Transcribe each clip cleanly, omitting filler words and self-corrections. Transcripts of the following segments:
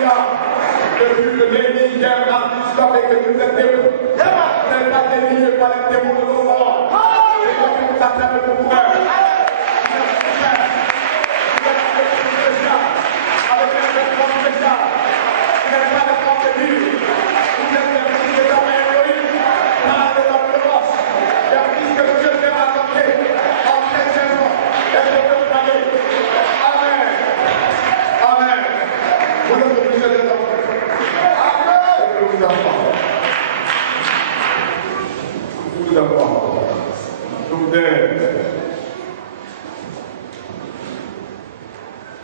Alléluia. Depuis que l'ennemi vient jusqu'à ce que nous êtes démons. Vous n'êtes pas délivrés par les démons de nos morts. C'est parce que vous attendez pour vous.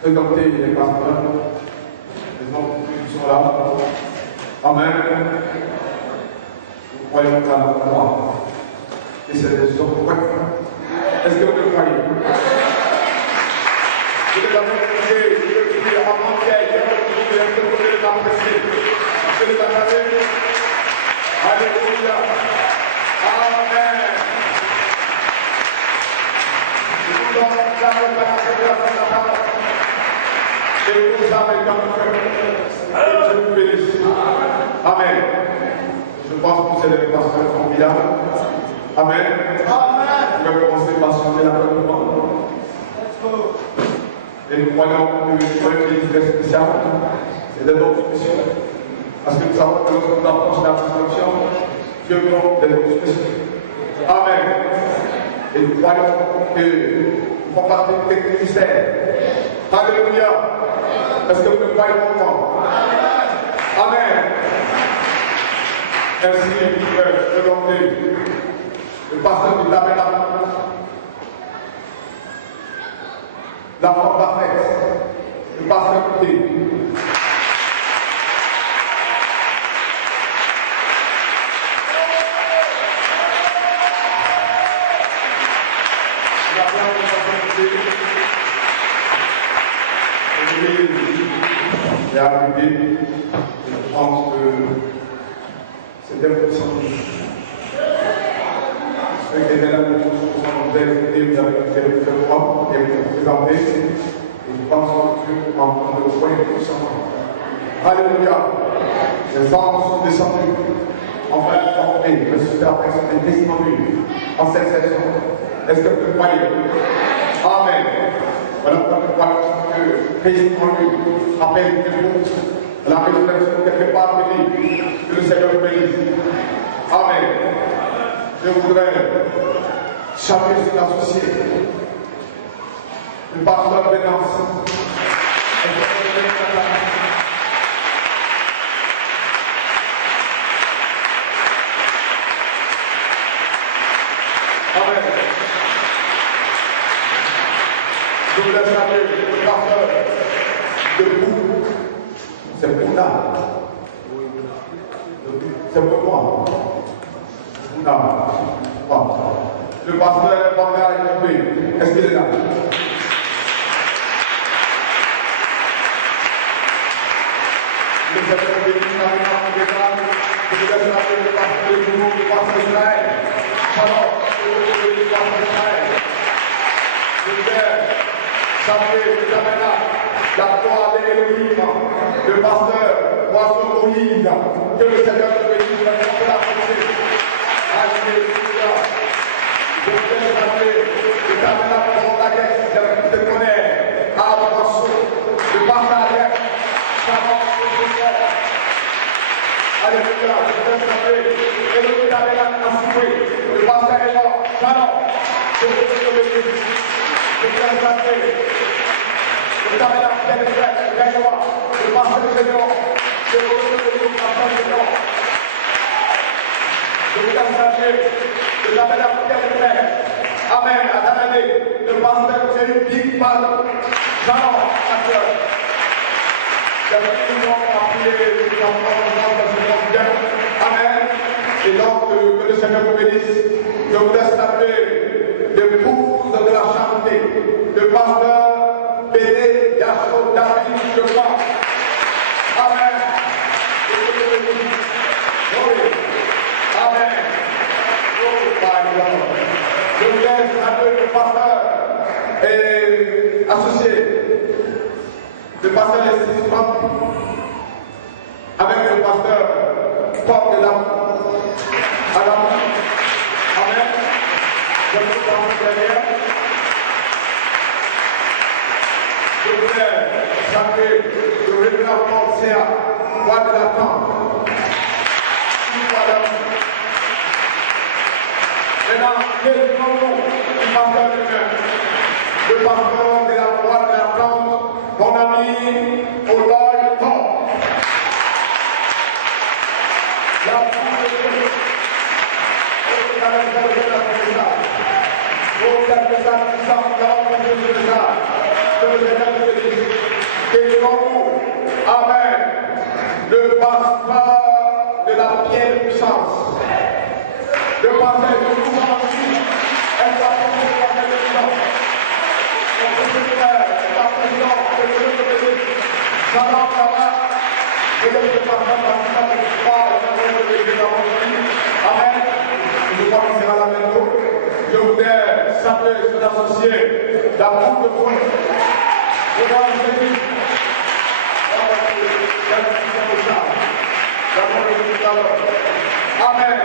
Présenter les pasteurs, les hommes qui sont là. Amen. Nous croyons à la foi. Et c'est des hommes corrects. Est-ce que vous le croyez? Vous êtes avant de prier, avant-hier, alléluia. Amen. Nous allons la préparation de la parole. Et vous avez comme Dieu vous bénisse. Amen. Je pense que c'est des pasteurs formidables. Amen. Amen. Je vais commencer par chanter la première. Et nous croyons que une très spéciale, c'est des dons spéciaux. Parce que nous savons que lorsque nous approchons de la résurrection, Dieu nous donne des dons spéciaux. Amen. Et nous croyons que nous faisons partie du ministère. Alléluia. Est-ce que vous me croyez encore? Amen. Ainsi, je vais demander le pasteur du tabernacle, la forme parfaite, le pasteur côté. J'ai arrivé, je pense que c'était le sens. Ceux qui étaient là, vous avez écouté, vous avez fait le propre, et vous avez présenté, et je pense que Dieu est en train de soigner tout ça. Alléluia. Les anges sont descendus, en train de former le super personne est descendu en cette saison. Est-ce que vous croyez? Amen. Voilà pourquoi que Christ en lui appelle la résurrection quelque part bénie. Que le Seigneur bénisse. Amen. Je voudrais saluer cet associé, le pasteur Bénance. Amen. Je voulais saluer le pasteur de vous. C'est pour là. C'est pour moi. Bon. Le pasteur Banga est est-ce qu'il est là? Le Seigneur bénit la mémoire des âmes. Je vous laisse saluer le pasteur de vous, le pasteur Israël. Alors, je vous bénis le pasteur Israël. Je vais saluer le tabernacle, la gloire de l'Élohim, le pasteur Poisson Moïse. Que le Seigneur te bénisse la gloire de la pensée. Alléluia. Je voudrais saluer le tabernacle de la guerre, je te connais, à Poisson, le pasteur Shalom, le Seigneur. Alléluia. Je voudrais saluer le tabernacle à Soué, le pasteur est là, Shalom. Je te bénisse. Je voudrais saluer le tabernacle de la le pasteur de Seigneur. Je voudrais saluer le pasteur de Seigneur. Je vous saluer le tabernacle de la Amen. À Danadé, le pasteur c'est une big balle. Shalom, à Dieu. J'avais tout le monde à prier les enfants ensemble, bien. Amen. Et donc, que le Seigneur vous bénisse. Je vous laisse saluer l'épouse de la charité, le pasteur Béné Yachou David, je crois. Amen. Et que Dieu vous bénisse. Oui. Amen. Oh, my God. Je vous laisse saluer le pasteur et associé. Le pasteur est le pasteur porte la à la main. Amen. Je vous prie derrière. Je voudrais saluer le révérend Séa, roi de la tente. Maintenant, désignons-nous du pasteur lui-même, le pasteur de la roi de la tente, mon ami Olay Tom. Amen. Le passeport de la pierre puissance. Le passeport de pouvoir aussi. Elle va porter la pierre puissance. Notre Seigneur, la présence de Dieu de Dieu. Ça va. Et le passeport de pouvoir, amen. Je crois qu'il sera là bientôt. Je voudrais saluer son associé, la boucle de fond. Amen.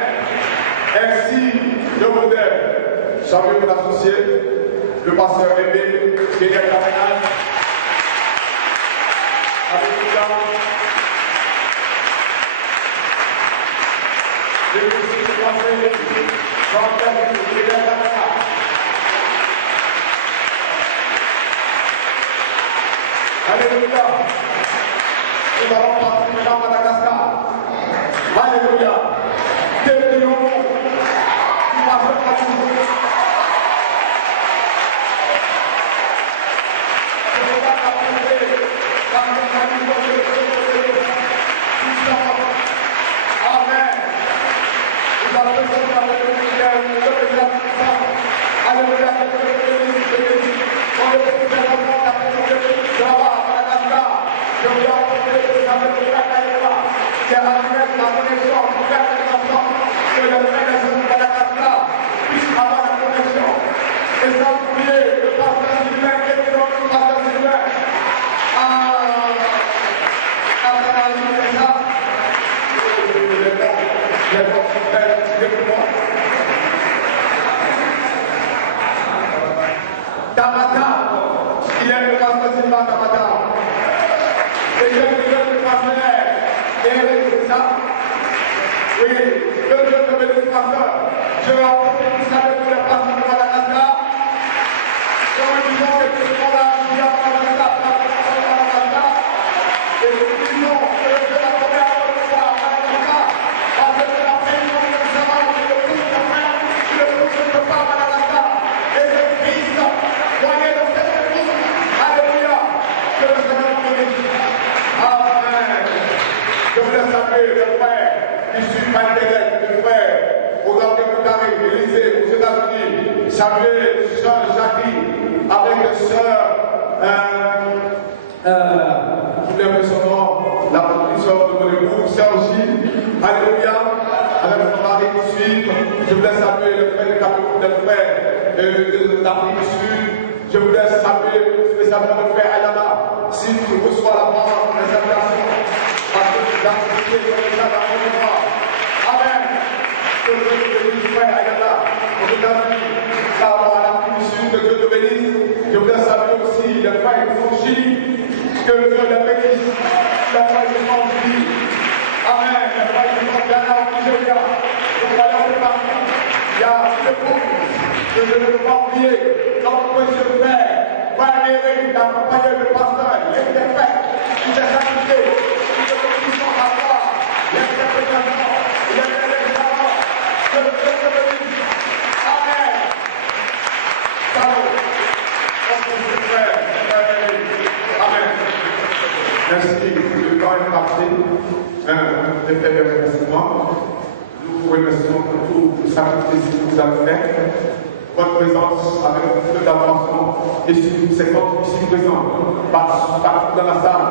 Ainsi, je voudrais saluer mon associé, le pasteur Aimé, qui est à ménage. Alléluia. Je vous suis passé, j'entends qui est à ménage. Alléluia. Nous allons partir dans Madagascar. Alléluia. Délivrons-nous du passé à nous. Je ne vais pas t'appeler dans le nom de Dieu. Amen. Nous allons faire la prière de Dieu. Alléluia. On est pour faire la je vous apporter le salut de la Caïra, qui a la connexion ouverte de l'enfant, que le frère de Madagascar puisse avoir la connexion. Et sans oublier le pasteur Sylvain, qui est notre pasteur Sylvain. C'est ça. Les bons frères, écoutez-moi. Tamata, il est le pasteur Sylvain Tamata. Et je le pasteur, et ça, oui, le Dieu de bénisse pasteur, je vais apporter tout ça de tous les pasteurs de Madagascar. Comme nous disons que tout le monde a dit à Madagascar, et nous disons que le Dieu a donné à notre foi à Madagascar, parce que la paix nous savons que le tout de frère, le tout de pas à Madagascar, et le Christ, voyez le Seigneur tous, alléluia, que le Seigneur nous bénisse. Amen. Je voulais saluer le frère qui suit Pantelec, le frère aux Angles-Carré, Élysée, aux États-Unis. Saluer sœur Jackie avec sœur, je voulais appeler son nom, la sœur de mon époux, sœur Gilles. Alléluia. Avec son mari qui suit. Je voulais saluer le frère du Cameroun, le frère d'Afrique du Sud. Je voulais saluer spécialement le frère Ayala. Si tu reçois la parole, les invitations, parce que tu as accepté comme ça dans mon droit. Amen. Que Dieu te bénisse, frère Ayala. Aux États-Unis, à l'Afrique du Sud, que Dieu te bénisse. Je voulais saluer aussi les frères de Fouchi. Que Dieu les bénisse. Les frères de Fouchi. Amen. Les frères de Ghana, au Nigeria. Les frères de partout. Il y a le groupe que je ne peux pas oublier. Notre précieux frère. Valérie, d'accompagner le pasteur, les défaites, toutes les activités, toutes les positions à voir, les interprétations, les examens, que le Dieu te bénisse. Amen. Salut. Notre frère, amen. Merci. Le temps est passé. J'ai fait des remerciements. Nous vous remercions pour tout le sacrifice que vous avez fait. Votre présence avec beaucoup d'avancement et surtout c'est votre ici présent partout dans la salle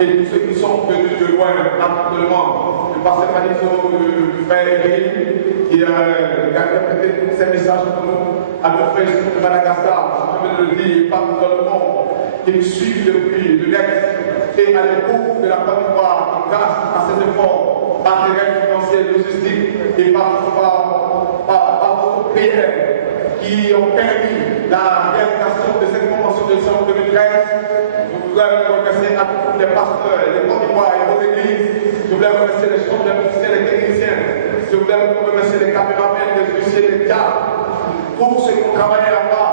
et tous ceux qui sont venus de loin, naturellement, le pasteur Maniso, le frère Eric qui a interprété tous ces messages pour nous, à nos frères de Madagascar, je veux le dire, partout dans le monde, qui nous suivent depuis le l'Est et à l'époque de la Côte d'Ivoire grâce à ces efforts. matériel, financier, logistique et par vos prières qui ont permis la réalisation de cette convention de décembre 2013. Nous voulons remercier à tous les pasteurs, les porte-voix et vos églises. Nous voulons remercier les chefs, les musiciens, les techniciens. Nous voulons remercier les caméramans, les huissiers, les cadres. Tous ceux qui ont travaillé là-bas,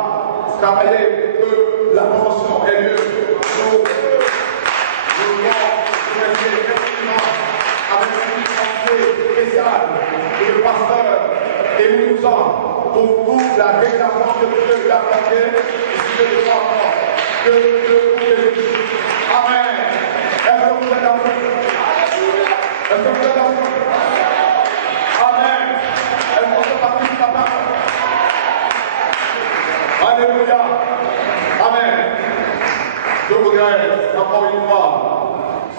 travailler que la convention ait lieu. Nous voulons remercier effectivement avec une pensée spéciale le pasteur et nous pour toute la réclamation que Dieu lui a accordée ici de l'État. Que Dieu vous bénisse. Amen. Est-ce que vous êtes d'accord? Est-ce que vous êtes d'accord? Amen. Est-ce qu'on se partage la parole? Alléluia. Amen. Je voudrais encore une fois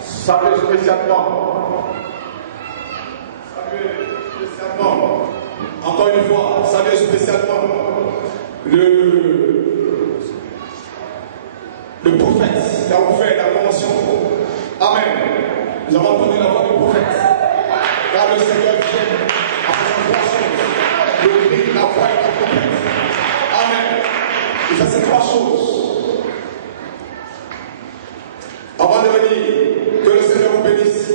saluer spécialement. Encore une fois, saluer spécialement le prophète qui a ouvert la convention. Amen. Nous avons entendu la voix du prophète. Car le Seigneur vient à faire trois choses. Le cri, la voix et la prophète. Amen. Il fait ces trois choses. Avant de venir, que le Seigneur vous bénisse.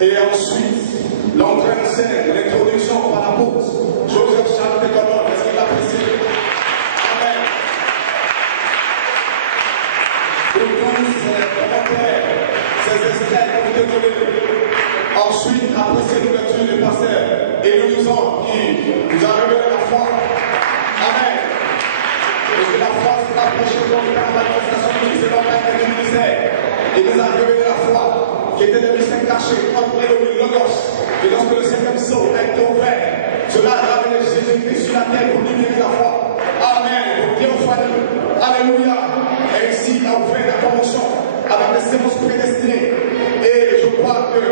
Et ensuite, l'entrée en scène, l'introduction par l'apôtre Joseph Charles Pécolon, est-ce qu'il l'apprécie? Amen. Pour tous ces commentaires, ces extraits que vous déroulez. Ensuite, après cette ouverture du pasteur et nous qui nous a révélé la foi. Amen. Et que la foi s'est approchée de la manifestation du Seigneur et du ministère. Et nous a révélé la foi qui était des mystères cachés entre Elohim et Logos. Et lorsque le septième sceau a été ouvert, cela a ramené Jésus-Christ sur la terre pour libérer la foi. Amen. Pour théophanie. Alléluia. Et ici, il a ouvert la convention avec des séances prédestinées. Et je crois que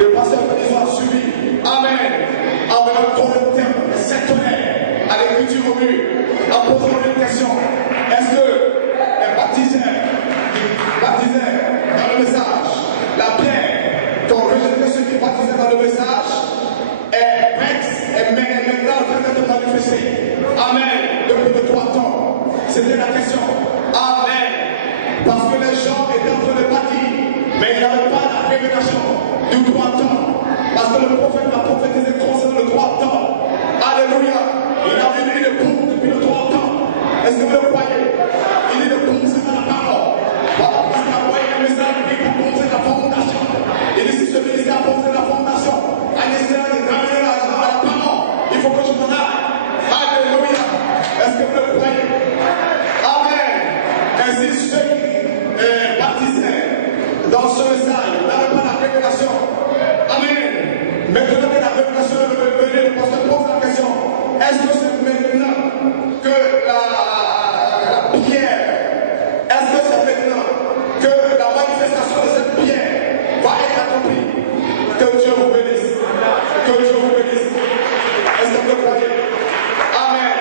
le pasteur Félix a suivi. Amen. Avec un tour de terme sectionnaire à l'écriture au mur, en posant une question. Est-ce que les baptisés dans le message, la pierre qu'ont rejeté ceux qui baptisaient dans le message, est prête et maintenant en train d'être manifestée. Amen. Depuis de 3 ans. C'était la question. Amen. Parce que les gens étaient en train de bâtir, mais il n'y avait pas la révélation du 3 ans. Parce que le prophète a prophétisé concernant le 3 ans. Alléluia. Il a vu une épouse depuis le 3 ans. Est-ce que vous le croyez? Il est le bon, c'est dans la parole. Parce qu'il a envoyé un message pour poser la fondation. Il dit si ce ministère a posé la fondation, en essayant de ramener l'argent à la parole, il faut que je m'en aille. Alléluia. Est-ce que vous le croyez? Amen. Ainsi, ceux qui baptisaient dans ce message n'avaient pas la révélation. Amen. Maintenant que la révélation est venue, le pasteur pose la question. Est-ce que c'est maintenant que la pierre, est-ce que c'est maintenant que la manifestation de cette pierre va être accomplie? Que Dieu vous bénisse. Que Dieu vous bénisse. Est-ce que vous le croyez? Amen.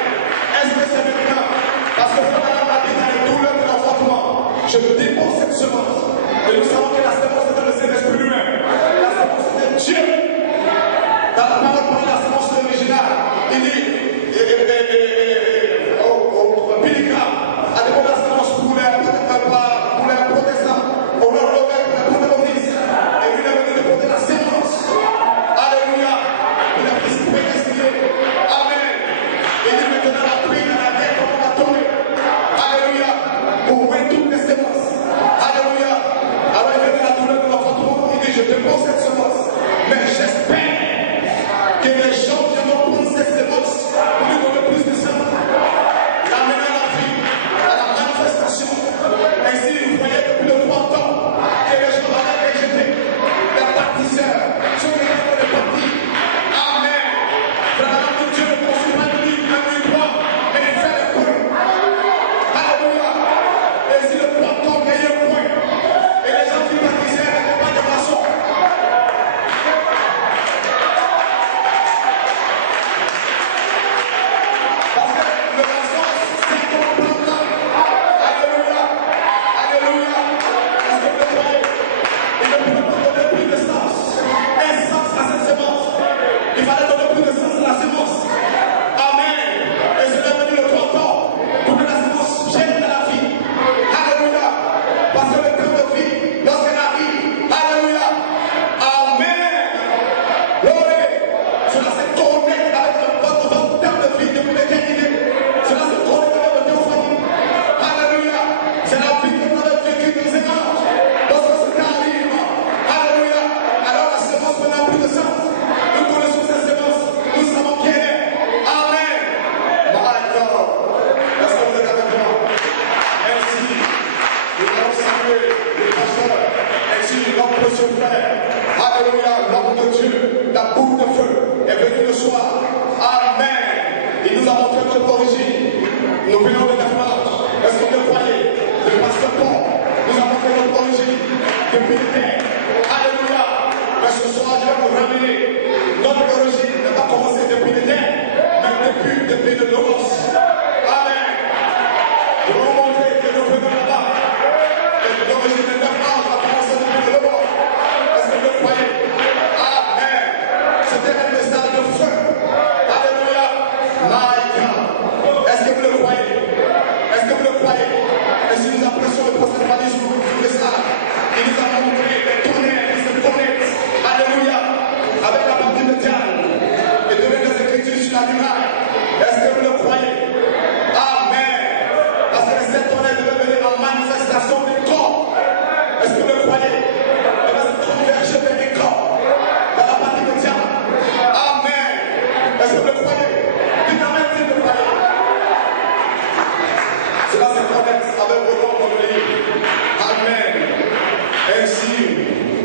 Est-ce que c'est maintenant? Parce que Frère a dit dans les douleurs de l'enfantement, je dépose cette semence. Et nous savons que la semence est dans le Saint-Esprit lui-même. La semence est Dieu. Dans la parole par la semence originale, il dit Pilgrim a déposé la semence pour les protestants, au nord de la Pentecôtiste, et lui a venu déposer la semence. Alléluia. Il a pris prédestiné. Amen. Il dit maintenant la pluie dans la terre comme on va tomber. Alléluia. Pour ouvrir toutes les semences. Alléluia. Alors il vient de la douleur de l'enfantement, il dit je dépose cette semence, mais j'espère que les gens viendront prendre cette semence pour lui donner plus de sang. L'amener à la vie, à la manifestation. Ainsi, vous voyez depuis le 30 ans que les gens avaient rejeté les baptiseurs, ceux qui étaient dans les partis. Amen. Vraiment, que Dieu ne construit pas de livre, même une croix, mais il fait les bruits. Alléluia. Ainsi, le 30 ans saluer le pasteur, ainsi notre précieux frère. Alléluia, l'homme de Dieu, la boule de feu est venu le soir. Amen. Il nous a montré notre origine. Nous venons de la France. Est-ce que vous le croyez? Le pasteur Paul nous a montré notre origine depuis le terre. Alléluia. Mais ce soir, je vais vous ramener. Notre origine n'a pas commencé depuis le terre, mais depuis le logos. Amen. Je vais vous montrer que nous venons là-bas. L'origine de la France a commencé depuis le logos. Est-ce que vous le croyez? Amen. C'était un message de feu. Alléluia. My God. Est-ce que vous le croyez? Est-ce que vous le croyez? Et si nous apprécions le prophète Marie sur le message, il nous a montré les tonnerres qui se connectent. Alléluia. Avec la partie de Diane et donner des écritures sur la muraille. Est-ce que vous le croyez? Amen. Parce que les 7 tonnerres devaient venir en manifestation des corps. Est-ce que vous le croyez? Et bien c'est converger vers les corps dans la partie de Diane. Amen. Est-ce que vous le croyez? Dites amen si vous le croyez. Cela se connecte avec vos noms dans le livre. Amen. Ainsi,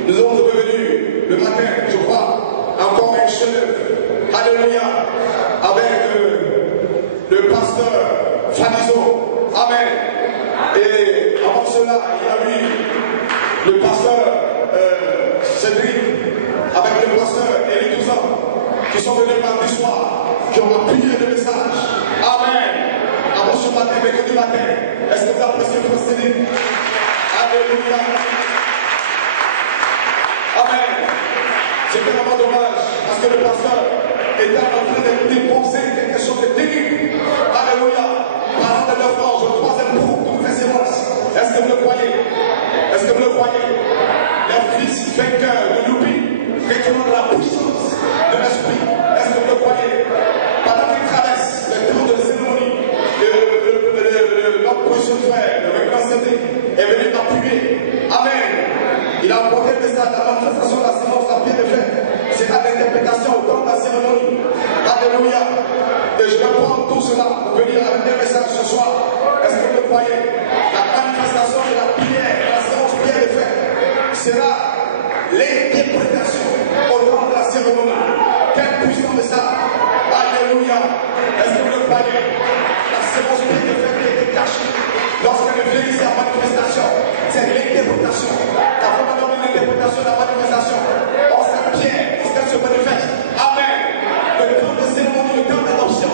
nous sommes revenus le matin, je crois, encore un chef-d'œuvre. Alléluia. Avec le pasteur Fanizo. Amen. Et avant cela, il y a eu le pasteur Cédric, avec le pasteur Élie Toussaint, qui sont venus mardi soir, qui ont appuyé le message. Amen. Avant ce matin, mercredi matin, est-ce que vous appréciez le Cédric? Alléluia. Amen. C'était vraiment dommage parce que le pasteur était en train de déposer quelque chose de terrible. Alléluia. Parlant de leur forge, le troisième groupe, tout fait silence. Est-ce que vous le croyez? Est-ce que vous le croyez? Les fils vainqueurs de l'oubli, vêtements de la puissance de l'esprit. Est-ce que vous le croyez? Pendant qu'ils traversent le tour de cérémonie, notre précieux frère, le révérend Cédric, est venu appuyer. Amen. Il a apporté le message de la manifestation de la sémence à pied de fer. C'est à l'interprétation au temps de la cérémonie. Alléluia. Et je vais prendre tout cela pour venir avec des messages ce soir. Est-ce que vous le croyez? La manifestation de la prière, de la sémence pied de fer, sera l'interprétation au temps de la cérémonie. Quel puissant message. Alléluia. Est-ce que vous le croyez? La sémence pied de fer qui était cachée lorsqu'elle vient ici à manifestation, c'est l'interprétation. La première l'interprétation de la manifestation. Or, cette pierre, lorsqu'elle se manifeste. Amen. Le temps de cérémonie, le temps d'adoption.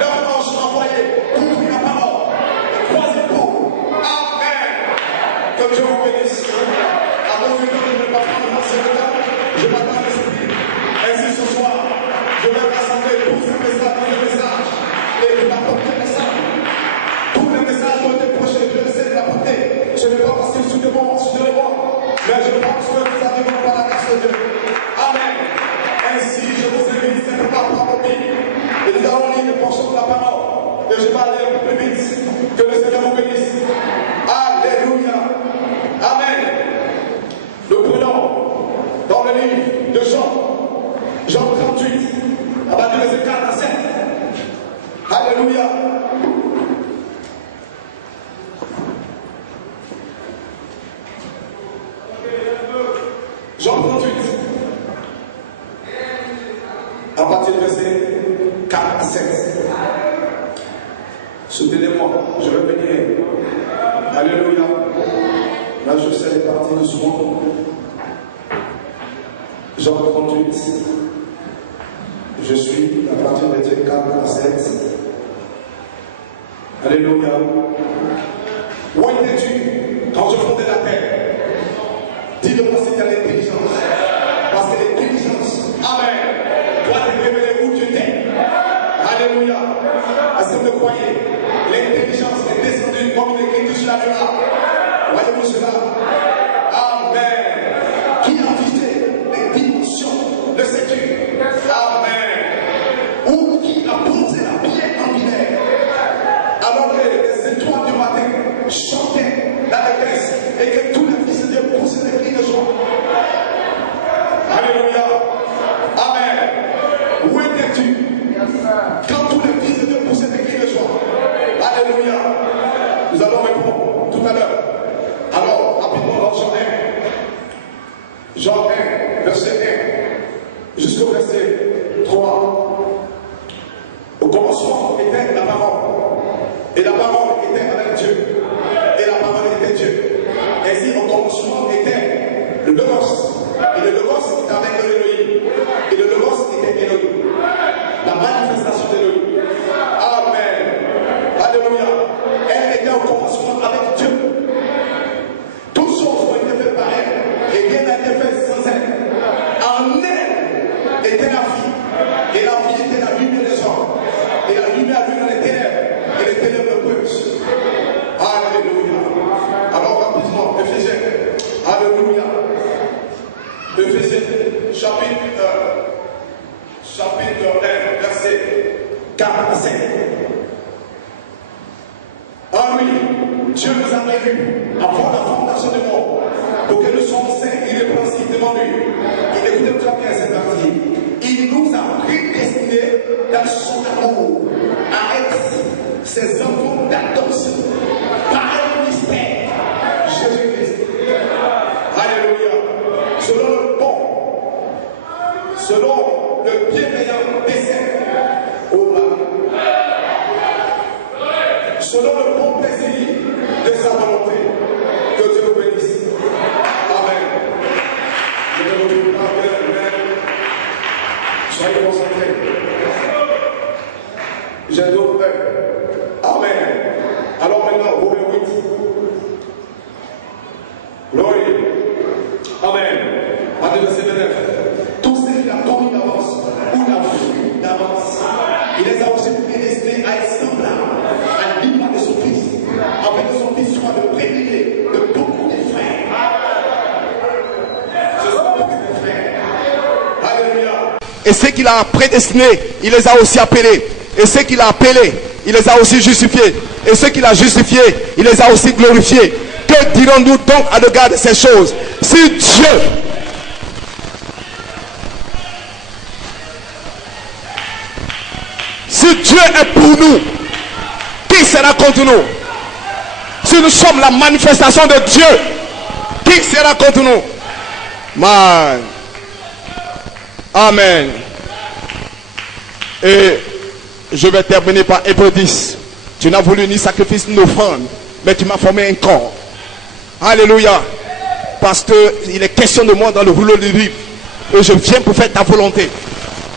Leur ange envoyé pour ouvrir la parole. Le troisième pot. Amen. Que Dieu vous bénisse. Avant de ne pas prendre mon serviteur, je m'attends à l'esprit. Ainsi ce soir, je vais rassembler tous ces messages et vous apporter le message. Tous les messages ont été prochés, je vais essayer de l'apporter. Je ne vais pas passer sous de moi, mais je pense que nous arrivons par la grâce de Dieu. Amen. Ainsi, je vous invite simplement à prendre vos Bibles. Et nous allons lire une portion de la parole. Et je vais aller un peu plus vite. Que le Seigneur vous bénisse. Alléluia. Amen. Nous prenons dans le livre de Jean, Jean 38, à partir de verset 4 à 7. Alléluia. Jean 38, à partir du verset 4 à 7. Soutenez-moi, je vais venir. Alléluia. Là, je sais les parties doucement. Jean 38, je suis à partir du verset 4 à 7. Alléluia. Où étais-tu quand je fondais la terre? Dis-le-moi si tu as l'intelligence. Parce que l'intelligence, Amen, doit te révéler où tu étais. Alléluia. Est-ce que vous le croyez? L'intelligence est descendue comme une écriture sur la muraille. Voyez-vous cela? Amen. Qui a visité les dimensions de cette Dieu? Amen. Ou qui a posé la pierre angulaire alors que les étoiles du matin chantaient dans l'église et que tous les fils de Dieu poussaient des cris de joie. Alléluia. Amen. Où étais-tu quand tous les fils de Dieu poussaient des cris de joie? Alléluia. Nous allons répondre tout à l'heure. Alors, Jean 1, verset 1, jusqu'au verset 3. Au commencement était la parole, et la parole était avec Dieu, et la parole était Dieu. Ainsi, au commencement était le Logos, et le Logos était avec Elohim, et le Logos était Elohim, la manifestation d'Elohim. Amen. Alléluia. Elle était au commencement avec Dieu. Toutes choses ont été faites par elle, et rien n'a été fait sans elle. En elle était la vie, et la vie était la lumière des hommes, et la lumière vit dans les ténèbres, et les ténèbres ne peuvent. Alléluia. Alors rapidement, Éphésiens. Alléluia. Éphésiens, chapitre 1, verset 4 à 5. En lui, Dieu nous a élus avant la fondation du monde, pour que nous soyons saints, irrépréhensibles devant lui. Et écoutez très bien cette partie. Il nous a prédestinés dans son amour à être ses enfants d'adoption par le mystère Jésus-Christ. Alléluia. Selon le bon, selon le bienveillant dessein au mari, selon le bon plaisir de sa volonté. Que Dieu vous bénisse. Amen. Je ne retrouve pas bien. Soyez concentrés. J'ai d'autres frères. Amen. Alors maintenant, Romains 8. Glory. Amen. Matthieu verset 29. Tous ceux qui ont commis d'avance ou la vu d'avance, il les a aussi prédestinés à être semblables à l'image de son Fils, afin que son Fils soit le prédestiné de beaucoup de frères. Ce sont beaucoup de frères. Alléluia. Et ceux qu'il a prédestinés, il les a aussi appelés. Et ceux qu'il a appelés, il les a aussi justifiés. Et ceux qu'il a justifiés, il les a aussi glorifiés. Que dirons-nous donc à l'égard de ces choses? Si Dieu est pour nous, qui sera contre nous? Si nous sommes la manifestation de Dieu, qui sera contre nous? Man. Amen. Et je vais terminer par Hébreux 10. Tu n'as voulu ni sacrifice ni offrande, mais tu m'as formé un corps. Alléluia. Parce qu'il est question de moi dans le rouleau du livre. Et je viens pour faire ta volonté.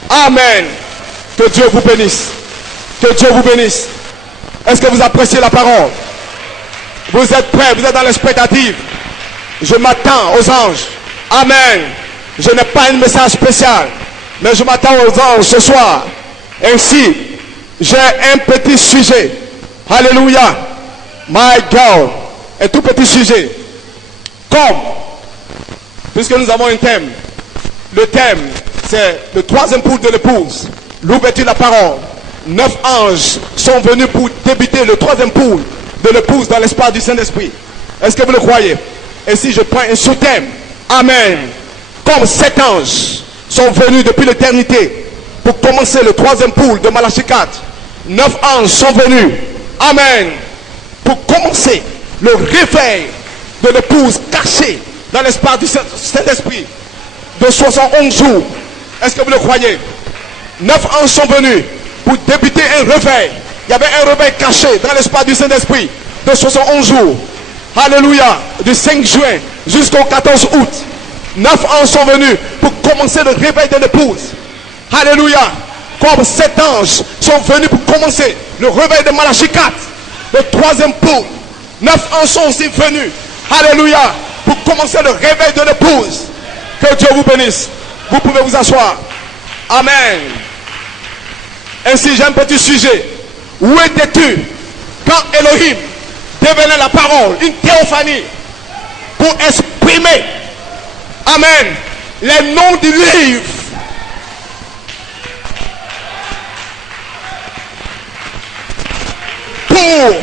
Amen. Que Dieu vous bénisse. Que Dieu vous bénisse. Est-ce que vous appréciez la parole? Vous êtes prêts? Vous êtes dans l'expectative? Je m'attends aux anges. Amen. Je n'ai pas un message spécial, mais je m'attends aux anges ce soir. Ainsi, j'ai un petit sujet. Alléluia. My God. Un tout petit sujet. Comme, puisque nous avons un thème. Le thème, c'est le troisième poule de l'épouse. L'ouverture de la parole. 9 anges sont venus pour débuter le troisième poule de l'épouse dans l'espace du Saint-Esprit. Est-ce que vous le croyez? Et si je prends un sous-thème, Amen. Comme 7 anges sont venus depuis l'éternité pour commencer le troisième poule de Malachie 4. 9 anges sont venus, Amen, pour commencer le réveil de l'épouse cachée dans l'espace du Saint-Esprit de 71 jours. Est-ce que vous le croyez? 9 anges sont venus pour débuter un réveil. Il y avait un réveil caché dans l'espace du Saint-Esprit de 71 jours. Alléluia. Du 5 juin jusqu'au 14 août. 9 anges sont venus pour commencer le réveil de l'épouse. Alléluia. Comme 7 anges sont venus pour commencer le réveil de Malachie 4. Le troisième poule. 9 anges sont aussi venus. Alléluia. Pour commencer le réveil de l'épouse. Que Dieu vous bénisse. Vous pouvez vous asseoir. Amen. Ainsi, j'ai un petit sujet. Où étais-tu quand Elohim dévenait la parole, une théophanie, pour exprimer, Amen, les noms du livre? Pour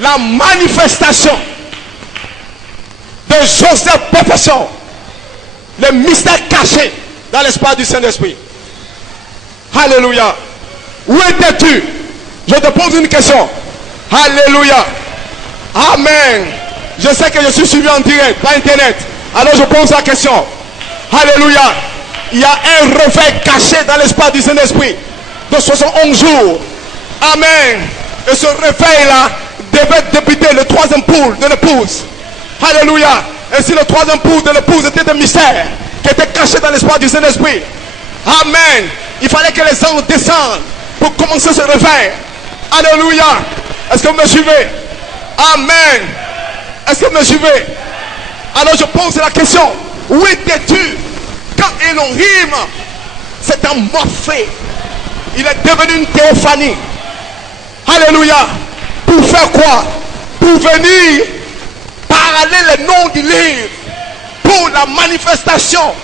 la manifestation de Joseph Profession, les mystères cachés dans l'espace du Saint-Esprit. Alléluia. Où étais-tu? Je te pose une question. Alléluia. Amen. Je sais que je suis suivi en direct par internet. Alors je pose la question. Alléluia. Il y a un réveil caché dans l'espace du Saint-Esprit de 71 jours. Amen. Et ce réveil-là devait débuter le troisième poule de l'épouse. Alléluia. Et si le troisième poule de l'épouse était un mystère qui était caché dans l'espace du Saint-Esprit. Amen. Il fallait que les anges descendent pour commencer ce réveil. Alléluia. Est-ce que vous me suivez? Amen. Est-ce que vous me suivez? Alors je pose la question. Où étais-tu quand Elohim s'est amorphé? Il est devenu une théophanie. Alléluia. Pour faire quoi? Pour venir parler les noms du livre. Pour la manifestation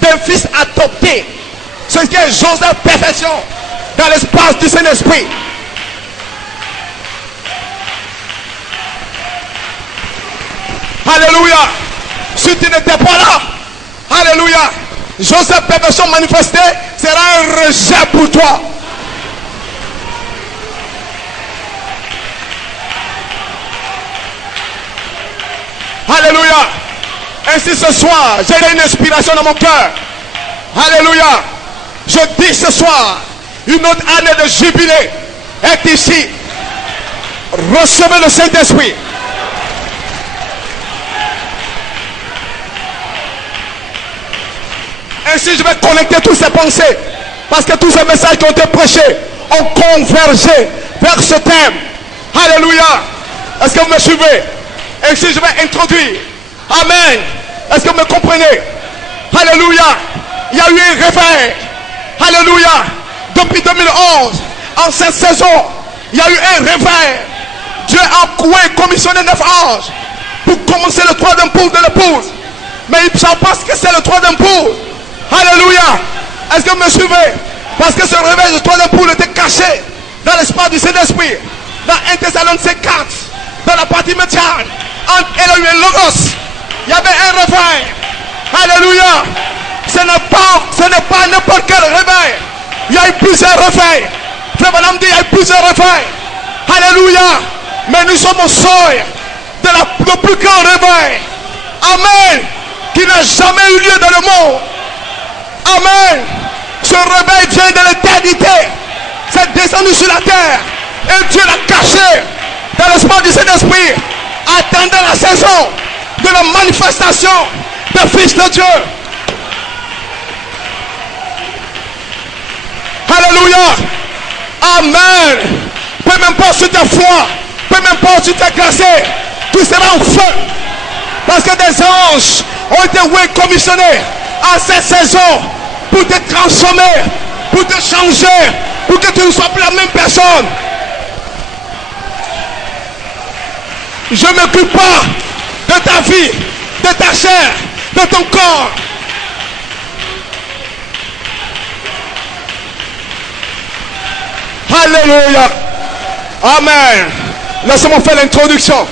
d'un fils adopté. Ce qui est Joseph perfection dans l'espace du Saint-Esprit. Alléluia. Si tu n'étais pas là, alléluia, Joseph perfection manifesté sera un rejet pour toi. Alléluia. Ainsi ce soir, j'ai une inspiration dans mon cœur. Alléluia. Je dis ce soir, une autre année de jubilé est ici. Recevez le Saint-Esprit. Ainsi je vais connecter toutes ces pensées. Parce que tous ces messages qui ont été prêchés ont convergé vers ce thème. Alléluia. Est-ce que vous me suivez? Ainsi je vais introduire. Amen. Est-ce que vous me comprenez? Alléluia. Il y a eu un réveil. Alléluia. Depuis 2011, en cette saison, il y a eu un réveil. Dieu a commissionné 9 anges pour commencer le troisième poule de l'épouse. Mais ils ne savent pas ce que c'est le troisième poule. Alléluia. Est-ce que vous me suivez? Parce que ce réveil du troisième poule était caché dans l'espace du Saint-Esprit. Dans 1 Thessaloniciens 4, dans la partie médiane, entre Elohim et Logos, il y avait un réveil. Alléluia. Ce n'est pas n'importe quel réveil. Il y a eu plusieurs réveils. Frère Madame dit, il y a eu plusieurs réveils. Alléluia. Mais nous sommes au seuil de le plus grand réveil. Amen. Qui n'a jamais eu lieu dans le monde. Amen. Ce réveil vient de l'éternité. C'est descendu sur la terre. Et Dieu l'a caché dans l'espace du Saint-Esprit. Attendant la saison de la manifestation des fils de Dieu. Alléluia. Amen. Peu m'importe si tu as foi, peu m'importe si tu es glacé, tu seras en feu. Parce que des anges ont été commissionnés à cette saison pour te transformer, pour te changer, pour que tu ne sois plus la même personne. Je ne m'occupe pas de ta vie, de ta chair, de ton corps. Alléluia. Amen. Laissez-moi faire l'introduction.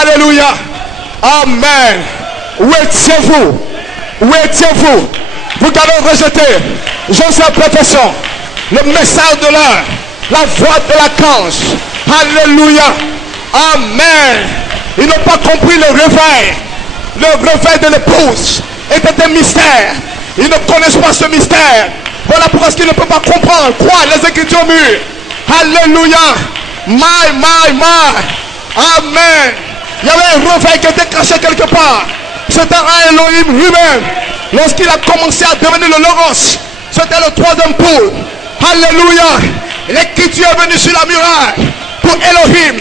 Alléluia. Amen. Où étiez-vous? Où étiez-vous? Vous avez rejeté Joseph perfection, le message de l'heure, la voix de l'archange. Alléluia. Amen. Ils n'ont pas compris le réveil. Le réveil de l'épouse était un mystère. Ils ne connaissent pas ce mystère. Voilà pourquoi ils ne peuvent pas comprendre quoi les Écritures mûres. Alléluia. My. Amen. Il y avait un réveil qui était caché quelque part. C'était un Elohim lui-même. Lorsqu'il a commencé à devenir le Logos, c'était le troisième poule. Alléluia. L'Écriture est venue sur la muraille pour Elohim.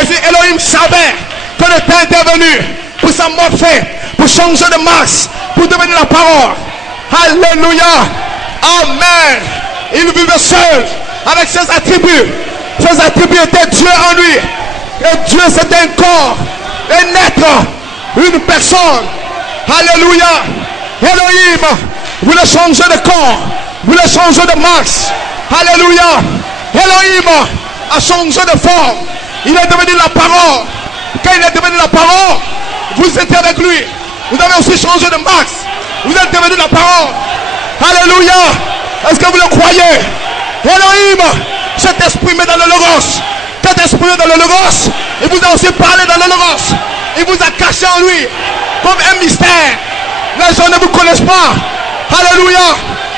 Et si Elohim savait que le temps était venu pour s'amorpher, pour changer de masse, pour devenir la parole. Alléluia. Amen. Il vivait seul avec ses attributs. Ses attributs étaient Dieu en lui. Et Dieu c'était un corps, un être, une personne. Alléluia. Elohim voulait changer de corps, voulait changer de masse. Alléluia. Elohim a changé de forme. Il est devenu la parole. Quand il est devenu la parole, vous étiez avec lui. Vous avez aussi changé de masse. Vous êtes devenu la parole. Alléluia. Est-ce que vous le croyez? Elohim s'est exprimé dans le Logos. S'est exprimé dans le Logos. Il vous a aussi parlé dans le Logos. Il vous a caché en lui. comme un mystère. Les gens ne vous connaissent pas. Alléluia.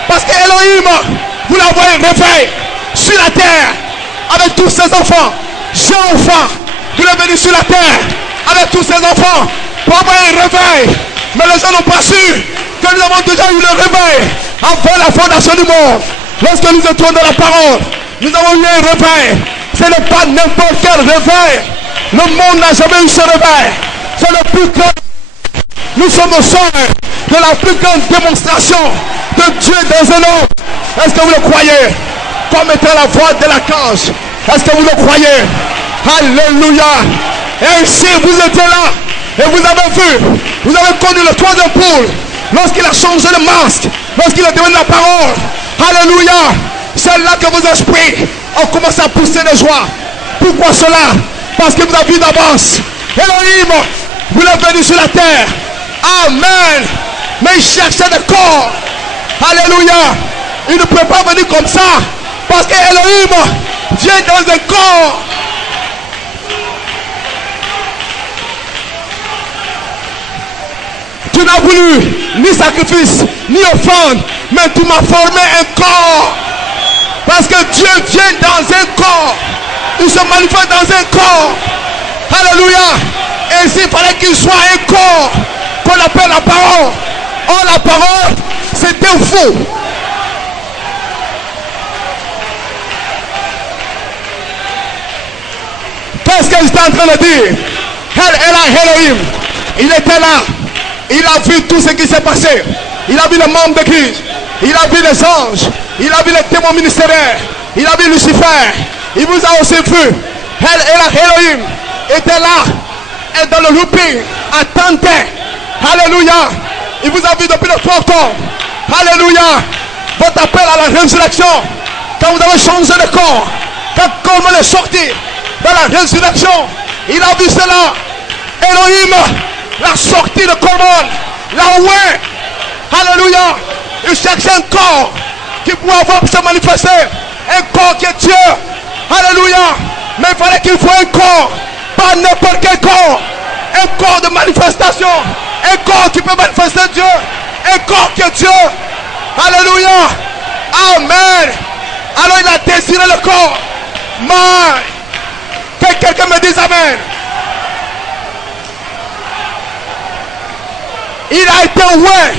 Parce que Elohim, vous l'envoyez réveil sur la terre avec tous ses enfants. Jéhovah, vous l'avez venu sur la terre avec tous ses enfants pour envoyer un réveil. Mais les gens n'ont pas su que nous avons déjà eu le réveil avant la fondation du monde. Lorsque nous étions dans la parole, nous avons eu un réveil. Ce n'est pas n'importe quel réveil. Le monde n'a jamais eu ce réveil. C'est le plus grand. Nous sommes au sein de la plus grande démonstration de Dieu dans un homme. Est-ce que vous le croyez? Comme étant la voix de l'archange. Est-ce que vous le croyez? Alléluia. Et ici vous étiez là. Et vous avez vu. Vous avez connu le troisième pôle. Lorsqu'il a changé de masque. Lorsqu'il a donné la parole. Alléluia. C'est là que vos esprits ont commencé à pousser de joie. Pourquoi cela? Parce que vous avez vu d'avance. Elohim, vous l'avez venu sur la terre. Amen. Mais il cherchait des corps. Alléluia. Il ne peut pas venir comme ça. Parce que Elohim vient dans un corps. Tu n'as voulu ni sacrifice, ni offrande. Mais tu m'as formé un corps. Parce que Dieu vient dans un corps. Il se manifeste dans un corps. Alléluia. Et s'il fallait qu'il soit un corps qu'on appelle la parole. Or la parole, c'était faux. Qu'est-ce que j'étais en train de dire? Elohim, il était là. Il a vu tout ce qui s'est passé. Il a vu les membres d'église. Il a vu les anges. Il a vu les témoins ministériels. Il a vu Lucifer. Il vous a aussi vu. Elohim était là. Et dans le looping, attendait. Alléluia. Il vous a vu depuis le 30 ans. Alléluia. Votre appel à la résurrection. Quand vous avez changé de corps. Quand Coleman est sorti dans la résurrection. Il a vu cela. Elohim, la sortie de Coleman. Là où est. Alléluia. Il cherchait un corps qui pouvait avoir se manifester. Un corps qui est Dieu. Alléluia. Mais il fallait qu'il faut un corps. Pas n'importe quel corps. Un corps de manifestation. Un corps qui peut manifester Dieu. Un corps qui est Dieu. Alléluia. Amen. Alors il a désiré le corps. Mais que quelqu'un me dise Amen. Il a été ouais.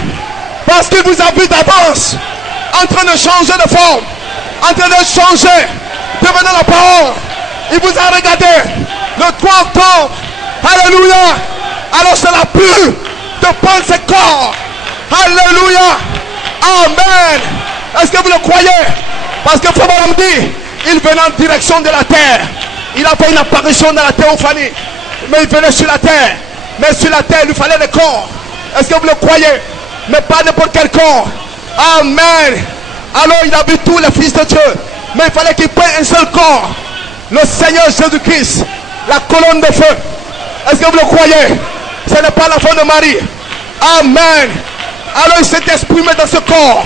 Parce qu'il vous a vu d'avance. En train de changer de forme. En train de changer. Devenant la parole. Il vous a regardé. Le 3 octobre. Alléluia. Alors c'est la pure de prendre ce corps. Alléluia. Amen. Est-ce que vous le croyez? Parce que Frère me dit, il venait en direction de la terre. Il a fait une apparition dans la théophanie. Mais il venait sur la terre. Mais sur la terre, il lui fallait le corps. Est-ce que vous le croyez? Mais pas n'importe quel corps. Amen. Alors il a vu tous les fils de Dieu. Mais il fallait qu'il prenne un seul corps. Le Seigneur Jésus-Christ. La colonne de feu. Est-ce que vous le croyez? Ce n'est pas l'enfant de Marie. Amen. Alors il s'est exprimé dans ce corps.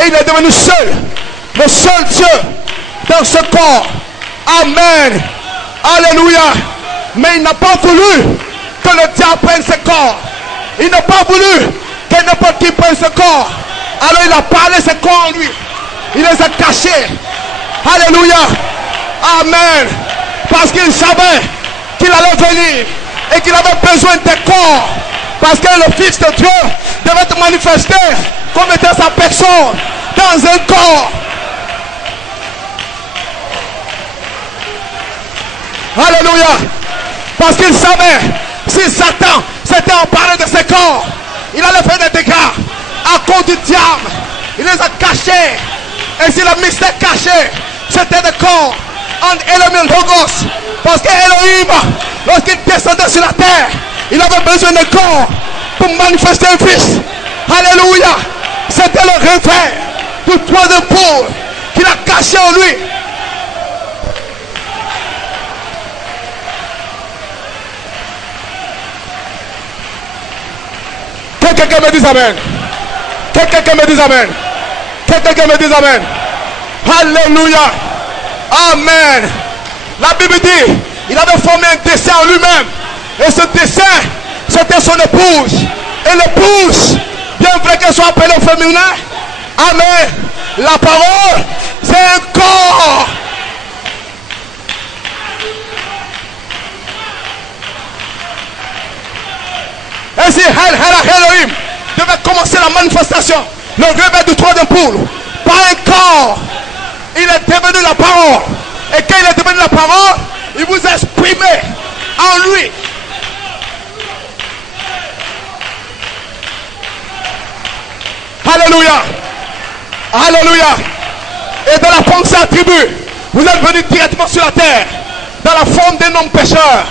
Et il est devenu seul. Le seul Dieu dans ce corps. Amen. Alléluia. Mais il n'a pas voulu que le diable prenne ce corps. Il n'a pas voulu que n'importe qui prenne ce corps. Alors il a parlé ce corps en lui. Il les a cachés. Alléluia. Amen. Parce qu'il savait qu'il allait venir et qu'il avait besoin de corps. Parce que le Fils de Dieu devait te manifester comme étant sa personne dans un corps. Alléluia. Parce qu'il savait, si Satan s'était emparé de ses corps, il allait faire des dégâts à cause du diable. Il les a cachés. Et si le mystère caché, c'était des corps entre Elohim et Logos. Parce que Elohim, lorsqu'il descendait sur la terre, il avait besoin de corps pour manifester un fils. Alléluia. C'était le réveil du troisième pôle qu'il a caché en lui. Quelqu'un me dise Amen. Quelqu'un me dise Amen. Quelqu'un me dise Amen. Alléluia. Amen. La Bible dit, il avait formé un dessein en lui-même. Et ce dessein, c'était son épouse. et l'épouse, bien vrai qu'elle soit appelée au féminin. Amen. La parole, c'est un corps. Ainsi, Elohim devait commencer la manifestation. Le réveil du troisième poule. Par un corps, il est devenu la parole. Et quand il est devenu la parole, il vous a exprimé en lui. Alléluia. Alléluia. Et dans la pensée attribuée, vous êtes venu directement sur la terre, dans la forme d'un homme pécheur.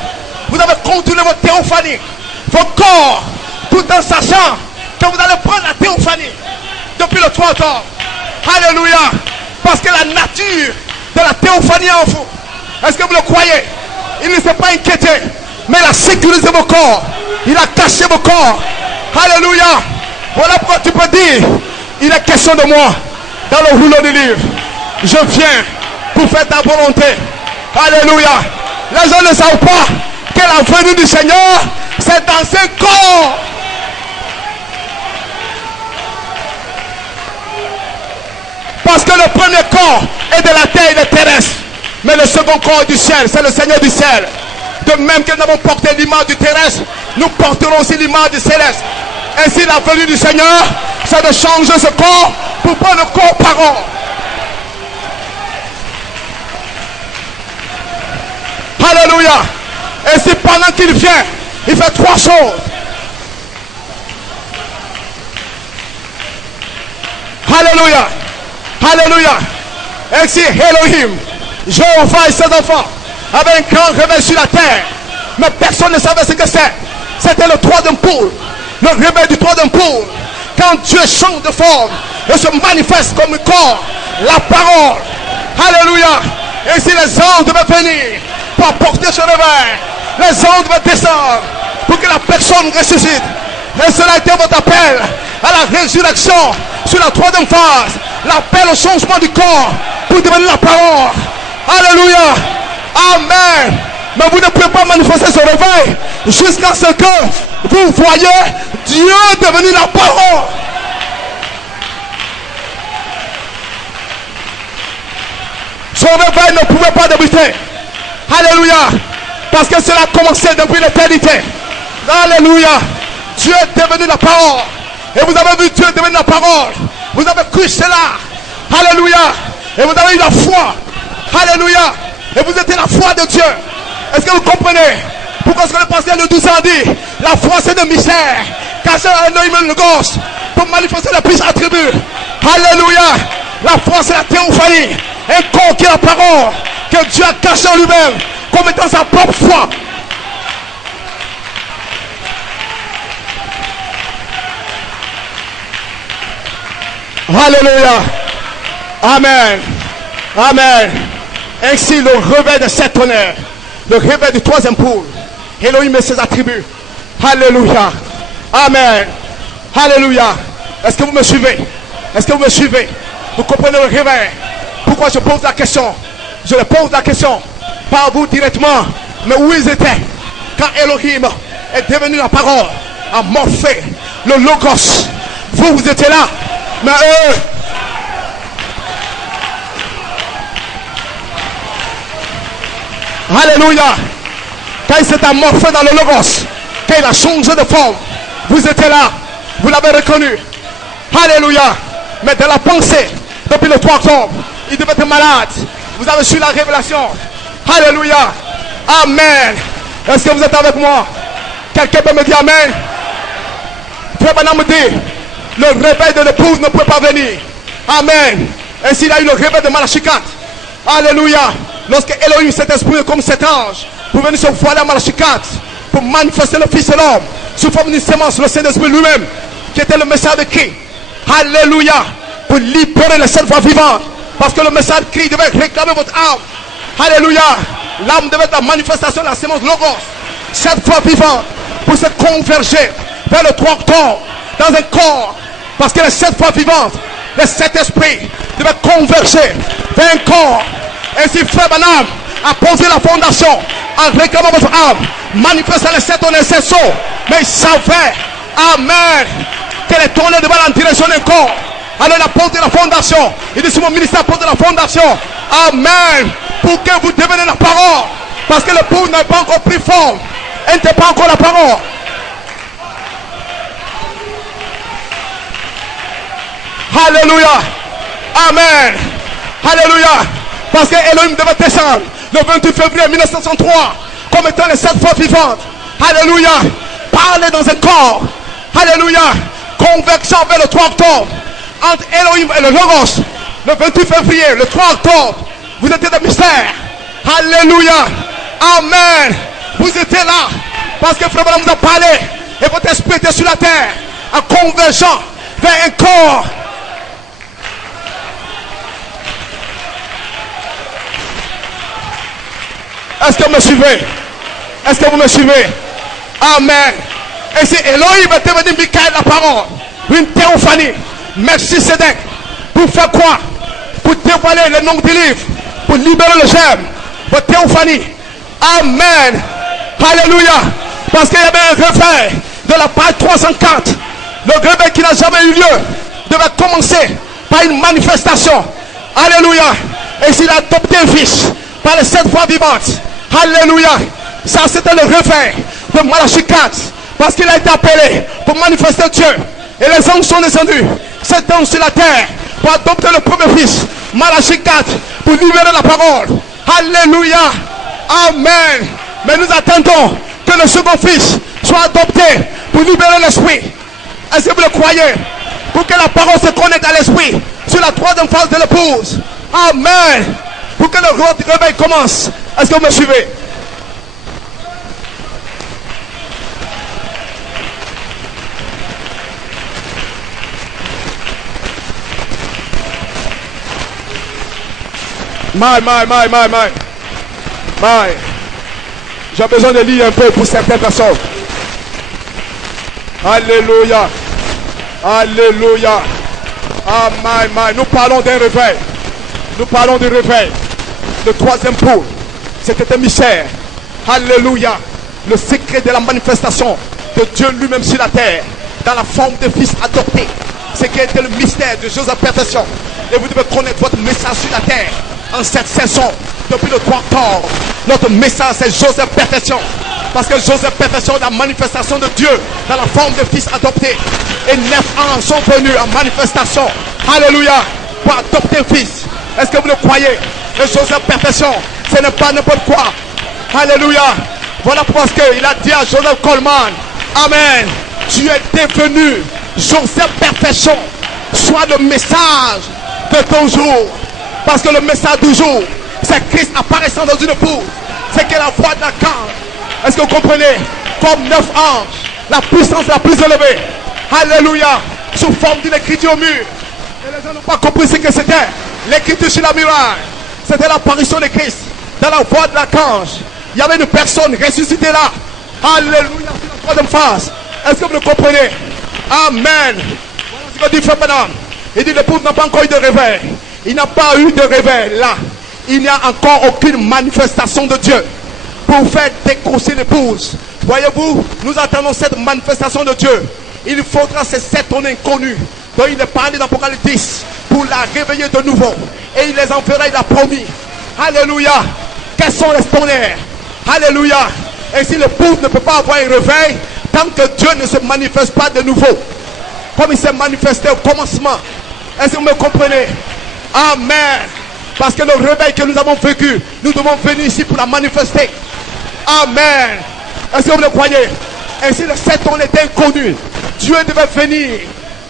Vous avez contrôlé votre théophanie, vos corps, tout en sachant que vous allez prendre la théophanie depuis le 3 octobre. Alléluia. Parce que la nature de la théophanie est en vous. Est-ce que vous le croyez? Il ne s'est pas inquiété, mais il a sécurisé vos corps. Il a caché vos corps. Alléluia. Voilà pourquoi tu peux dire, il est question de moi dans le rouleau du livre. Je viens pour faire ta volonté. Alléluia. Les gens ne savent pas que la venue du Seigneur, c'est dans ce corps. Parce que le premier corps est de la terre, il est terrestre. Mais le second corps est du ciel, c'est le Seigneur du ciel. De même que nous avons porté l'image du terrestre, nous porterons aussi l'image du céleste. Ainsi la venue du Seigneur, c'est de changer ce corps pour prendre le corps parole. Alléluia. Et si pendant qu'il vient, il fait 3 choses. Alléluia. Alléluia. Ainsi Elohim, Jéhovah et ses enfants avaient un grand réveil sur la terre. Mais personne ne savait ce que c'est. C'était le troisième pôle. Le réveil du troisième pôle. Quand Dieu change de forme et se manifeste comme un corps, la parole. Alléluia. Et si les anges devaient venir pour apporter ce réveil, les anges devaient descendre pour que la personne ressuscite. Et cela a été votre appel à la résurrection sur la troisième phase. L'appel au changement du corps pour devenir la parole. Alléluia. Amen. Mais vous ne pouvez pas manifester ce réveil jusqu'à ce que vous voyez Dieu devenir la parole. Son réveil ne pouvait pas débuter. Alléluia. Parce que cela a commencé depuis l'éternité. Alléluia. Dieu est devenu la parole. Et vous avez vu Dieu devenir la parole. Vous avez cru cela. Alléluia. Et vous avez eu la foi. Alléluia. Et vous étiez la foi de Dieu. Est-ce que vous comprenez? Pourquoi est-ce que le pasteur de 12 ans dit la foi c'est de mystère. Caché un œil le gauche pour manifester la puissance attribue. Alléluia. La foi c'est la théophanie. Un corps qui est la parole que Dieu a caché en lui-même comme étant sa propre foi. Alléluia. Amen. Amen. Ainsi le réveil de cet honneur, le réveil du troisième pôle, Elohim et ses attributs. Alléluia. Amen. Alléluia. Est-ce que vous me suivez? Est-ce que vous me suivez? Vous comprenez le réveil? Pourquoi je pose la question? Je le pose la question, pas à vous directement, mais où ils étaient quand Elohim est devenu la parole, a morphé le logos. Vous étiez là, mais eux, alléluia. Quand il s'est amorphé dans le logos, quand il a changé de forme, vous étiez là, vous l'avez reconnu. Alléluia. Mais dans la pensée, depuis le 3 octobre, il devait être malade. Vous avez su la révélation. Alléluia. Amen. Est-ce que vous êtes avec moi? Quelqu'un peut me dire amen? Frère Branham me dit, le réveil de l'épouse ne peut pas venir. Amen. Ainsi il a eu le réveil de Malachi 4. Alléluia. Lorsque Elohim s'est exprimé comme cet ange pour venir se voiler à Malachi 4 pour manifester le Fils de l'homme sous forme d'une sémence, le Saint-Esprit lui-même qui était le message de Christ. Alléluia. Pour libérer les sept voix vivantes. Parce que le message de Christ devait réclamer votre âme. Alléluia. L'âme devait être la manifestation de la sémence Logos. Cette voix vivante pour se converger vers le 3 octobre dans un corps. Parce que les sept voix vivantes, les sept esprits devaient converger vers un corps. Ainsi Frère Branham a posé la fondation en réclamant votre âme, manifestant les sept honneurs, sept sauts. Mais il savait, Amen. Que les tonnerres devant la direction d'un corps. Alors la porte de la fondation. Il dit sur mon ministère, porte de la fondation. Amen. Pour que vous deveniez la parole. Parce que le peuple n'a pas encore pris forme. Elle n'était pas encore la parole. Alléluia. Amen. Alléluia. Parce que Elohim devait descendre le 28 février 1963 comme étant les 7 fois vivantes. Alléluia. Parler dans un corps. Alléluia. Conversion vers le 3 octobre. Entre Elohim et le Logos. Le 28 février, le 3 octobre. Vous étiez des mystères. Alléluia. Amen. Vous étiez là. Parce que Frère Branham vous a parlé. Et votre esprit était sur la terre. En convergeant vers un corps. Est-ce que vous me suivez? Est-ce que vous me suivez? Amen. Et c'est Elohim est devenu Michael la parole. Une théophanie. Merci Sédek. Pour faire quoi? Pour dévoiler le nom du livre. Pour libérer le germe. Votre théophanie. Amen. Alléluia. Parce qu'il y avait un réveil de la page 304. Le réveil qui n'a jamais eu lieu devait commencer par une manifestation. Alléluia. Et s'il a adopté un fils par les 7 voix vivantes. Alléluia. Ça c'était le réveil de Malachie 4. Parce qu'il a été appelé pour manifester Dieu. Et les anges sont descendus. 7 anges sur la terre pour adopter le premier fils. Malachie 4 pour libérer la parole. Alléluia. Amen. Mais nous attendons que le second fils soit adopté pour libérer l'esprit. Est-ce que vous le croyez? Pour que la parole se connecte à l'esprit sur la troisième phase de l'épouse. Amen. Pour que le réveil commence. Est-ce que vous me suivez? My. J'ai besoin de lire un peu pour certaines personnes. Alléluia. Alléluia. Ah, my. Nous parlons d'un réveil. Nous parlons du réveil. Le troisième pôle. C'était un mystère. Alléluia. Le secret de la manifestation de Dieu lui-même sur la terre. Dans la forme de fils adopté. Ce qui était le mystère de Joseph Perfection. Et vous devez connaître votre message sur la terre. En cette saison, depuis le 3 octobre, notre message c'est Joseph Perfection. Parce que Joseph Perfection est la manifestation de Dieu dans la forme de fils adopté. Et 9 ans sont venus en manifestation. Alléluia. Pour adopter un fils. Est-ce que vous le croyez? Que Joseph Perfection, ce n'est pas n'importe quoi. Alléluia. Voilà parce qu'il a dit à Joseph Coleman, Amen. Tu es devenu Joseph Perfection. Sois le message de ton jour. Parce que le message du jour, c'est Christ apparaissant dans une épouse. C'est que la voix de la cage. Est-ce que vous comprenez? Comme 9 anges, la puissance la plus élevée. Alléluia. Sous forme d'une écriture au mur. Et les gens n'ont pas compris ce que c'était. L'écriture sur la muraille. C'était l'apparition de Christ. Dans la voix de la cage. Il y avait une personne ressuscitée là. Alléluia. C'est la troisième phase. Est-ce que vous le comprenez? Amen. Voilà ce que dit Frère Branham. Il dit l'épouse n'a pas encore eu de réveil. Il n'a pas eu de réveil là. Il n'y a encore aucune manifestation de Dieu pour faire décrocher l'épouse. Voyez-vous, nous attendons cette manifestation de Dieu. Il faudra ces 7 tonnerres inconnus dont il est parlé dans l'Apocalypse 10 pour la réveiller de nouveau. Et il les enverra, il a promis. Alléluia. Quels sont les tonnerres? Alléluia. Et si l'épouse ne peut pas avoir un réveil, tant que Dieu ne se manifeste pas de nouveau, comme il s'est manifesté au commencement. Est-ce que vous me comprenez? Amen. Parce que le réveil que nous avons vécu, nous devons venir ici pour la manifester. Amen. Est-ce que vous le croyez? Ainsi les 7 tonnerres étaient inconnus. Dieu devait venir.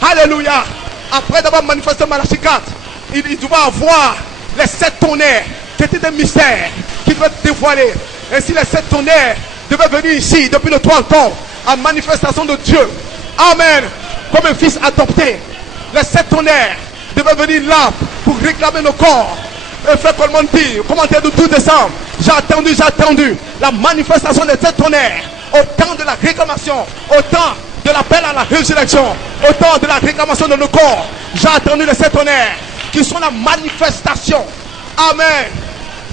Alléluia. Après d'avoir manifesté Malachie 4, il devait avoir les 7 tonnerres qui étaient des mystères qui devaient être dévoilés. Ainsi les 7 tonnerres devaient venir ici depuis le 3 octobre en manifestation de Dieu. Amen. Comme un fils adopté. Les 7 tonnerres devaient venir là pour réclamer nos corps. Et Frère Coleman dit, commentaire du 12 décembre, j'ai attendu la manifestation des 7 tonnerres au temps de la réclamation, au temps de l'appel à la résurrection, au temps de la réclamation de nos corps. J'ai attendu les 7 tonnerres qui sont la manifestation, amen,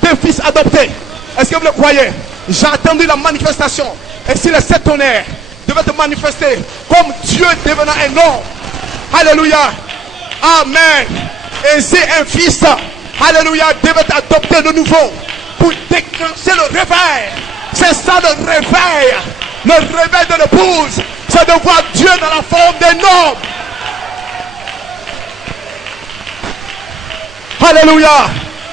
des fils adoptés. Est-ce que vous le croyez? J'ai attendu la manifestation. Et si les 7 tonnerres devait te manifester comme Dieu devenant un homme. Alléluia. Amen. Ainsi un fils, alléluia, devait t'adopter de nouveau pour déclencher le réveil. C'est ça le réveil. Le réveil de l'épouse, c'est de voir Dieu dans la forme d'un homme. Alléluia.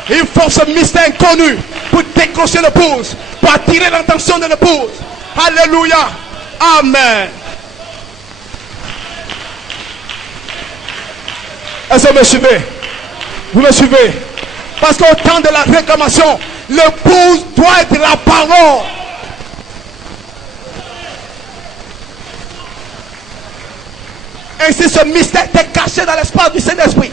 Il faut ce mystère inconnu pour déclencher l'épouse, pour attirer l'attention de l'épouse. Alléluia. Amen. Est-ce que vous me suivez? Vous me suivez? Parce qu'au temps de la réclamation, l'épouse doit être la parole. Ainsi ce mystère est caché dans l'espace du Saint-Esprit.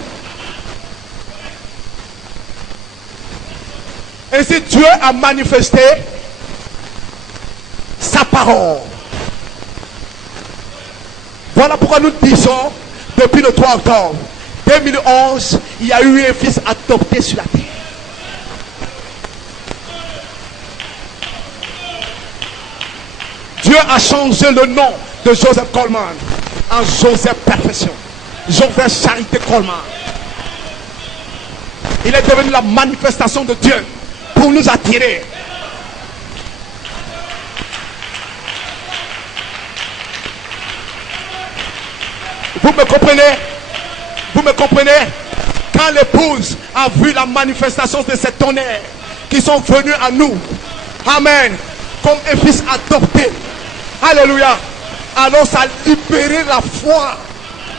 Ainsi Dieu a manifesté sa parole. Voilà pourquoi nous disons depuis le 3 octobre 2011, il y a eu un fils adopté sur la terre. Dieu a changé le nom de Joseph Coleman en Joseph Perfection. Joseph Charité Coleman. Il est devenu la manifestation de Dieu pour nous attirer. Vous me comprenez? Vous me comprenez? Quand l'épouse a vu la manifestation de ces tonnerres qui sont venus à nous, amen, comme un fils adopté, alléluia, alors ça a libéré la foi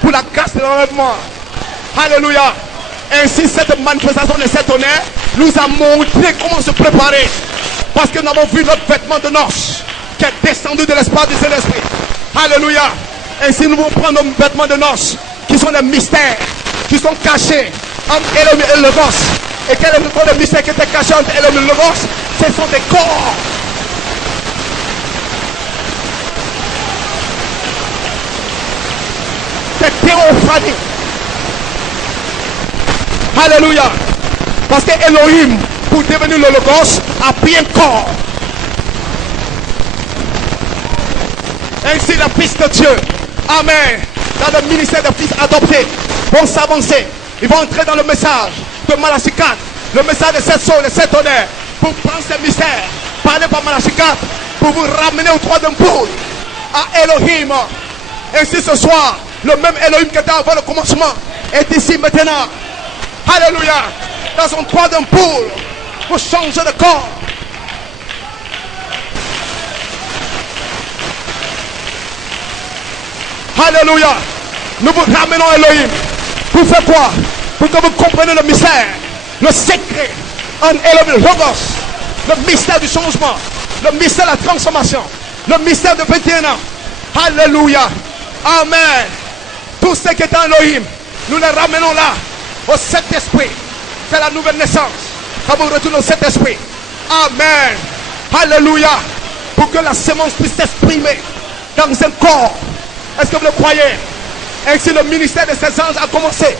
pour la grâce de l'enlèvement. Alléluia. Ainsi cette manifestation de ces tonnerres nous a montré comment se préparer, parce que nous avons vu notre vêtement de noces qui est descendu de l'espace du Saint-Esprit. Alléluia. Ainsi nous allons prendre nos vêtements de noces qui sont des mystères qui sont cachés entre Elohim et le Logos. Et quel est le corps de mystère qui était caché entre Elohim et le Logos? Ce sont des corps. Des théophanies. Alléluia. Parce que Elohim, pour devenir le Logos, a pris un corps. Ainsi la fils de Dieu, amen, dans le ministère des fils adoptés, vont s'avancer. Ils vont entrer dans le message de Malachie 4, le message de 7 sceaux, de 7 honneurs, pour prendre ces mystères, parler par Malachie 4, pour vous ramener au troisième pôle, à Elohim. Ainsi ce soir, le même Elohim qui était avant le commencement est ici maintenant. Alléluia. Dans son troisième pôle, pour changer de corps. Alléluia. Nous vous ramenons à Elohim. Pour faire quoi? Pour que vous compreniez le mystère, le secret en Elohim, le Logos, le mystère du changement, le mystère de la transformation, le mystère de 21 ans. Alléluia. Amen. Tout ce qui est en Elohim, nous les ramenons là, au Saint-Esprit. C'est la nouvelle naissance. Quand vous retournez au Saint-Esprit. Amen. Alléluia. Pour que la semence puisse s'exprimer dans un corps. Est-ce que vous le croyez? Ainsi le ministère de ces anges a commencé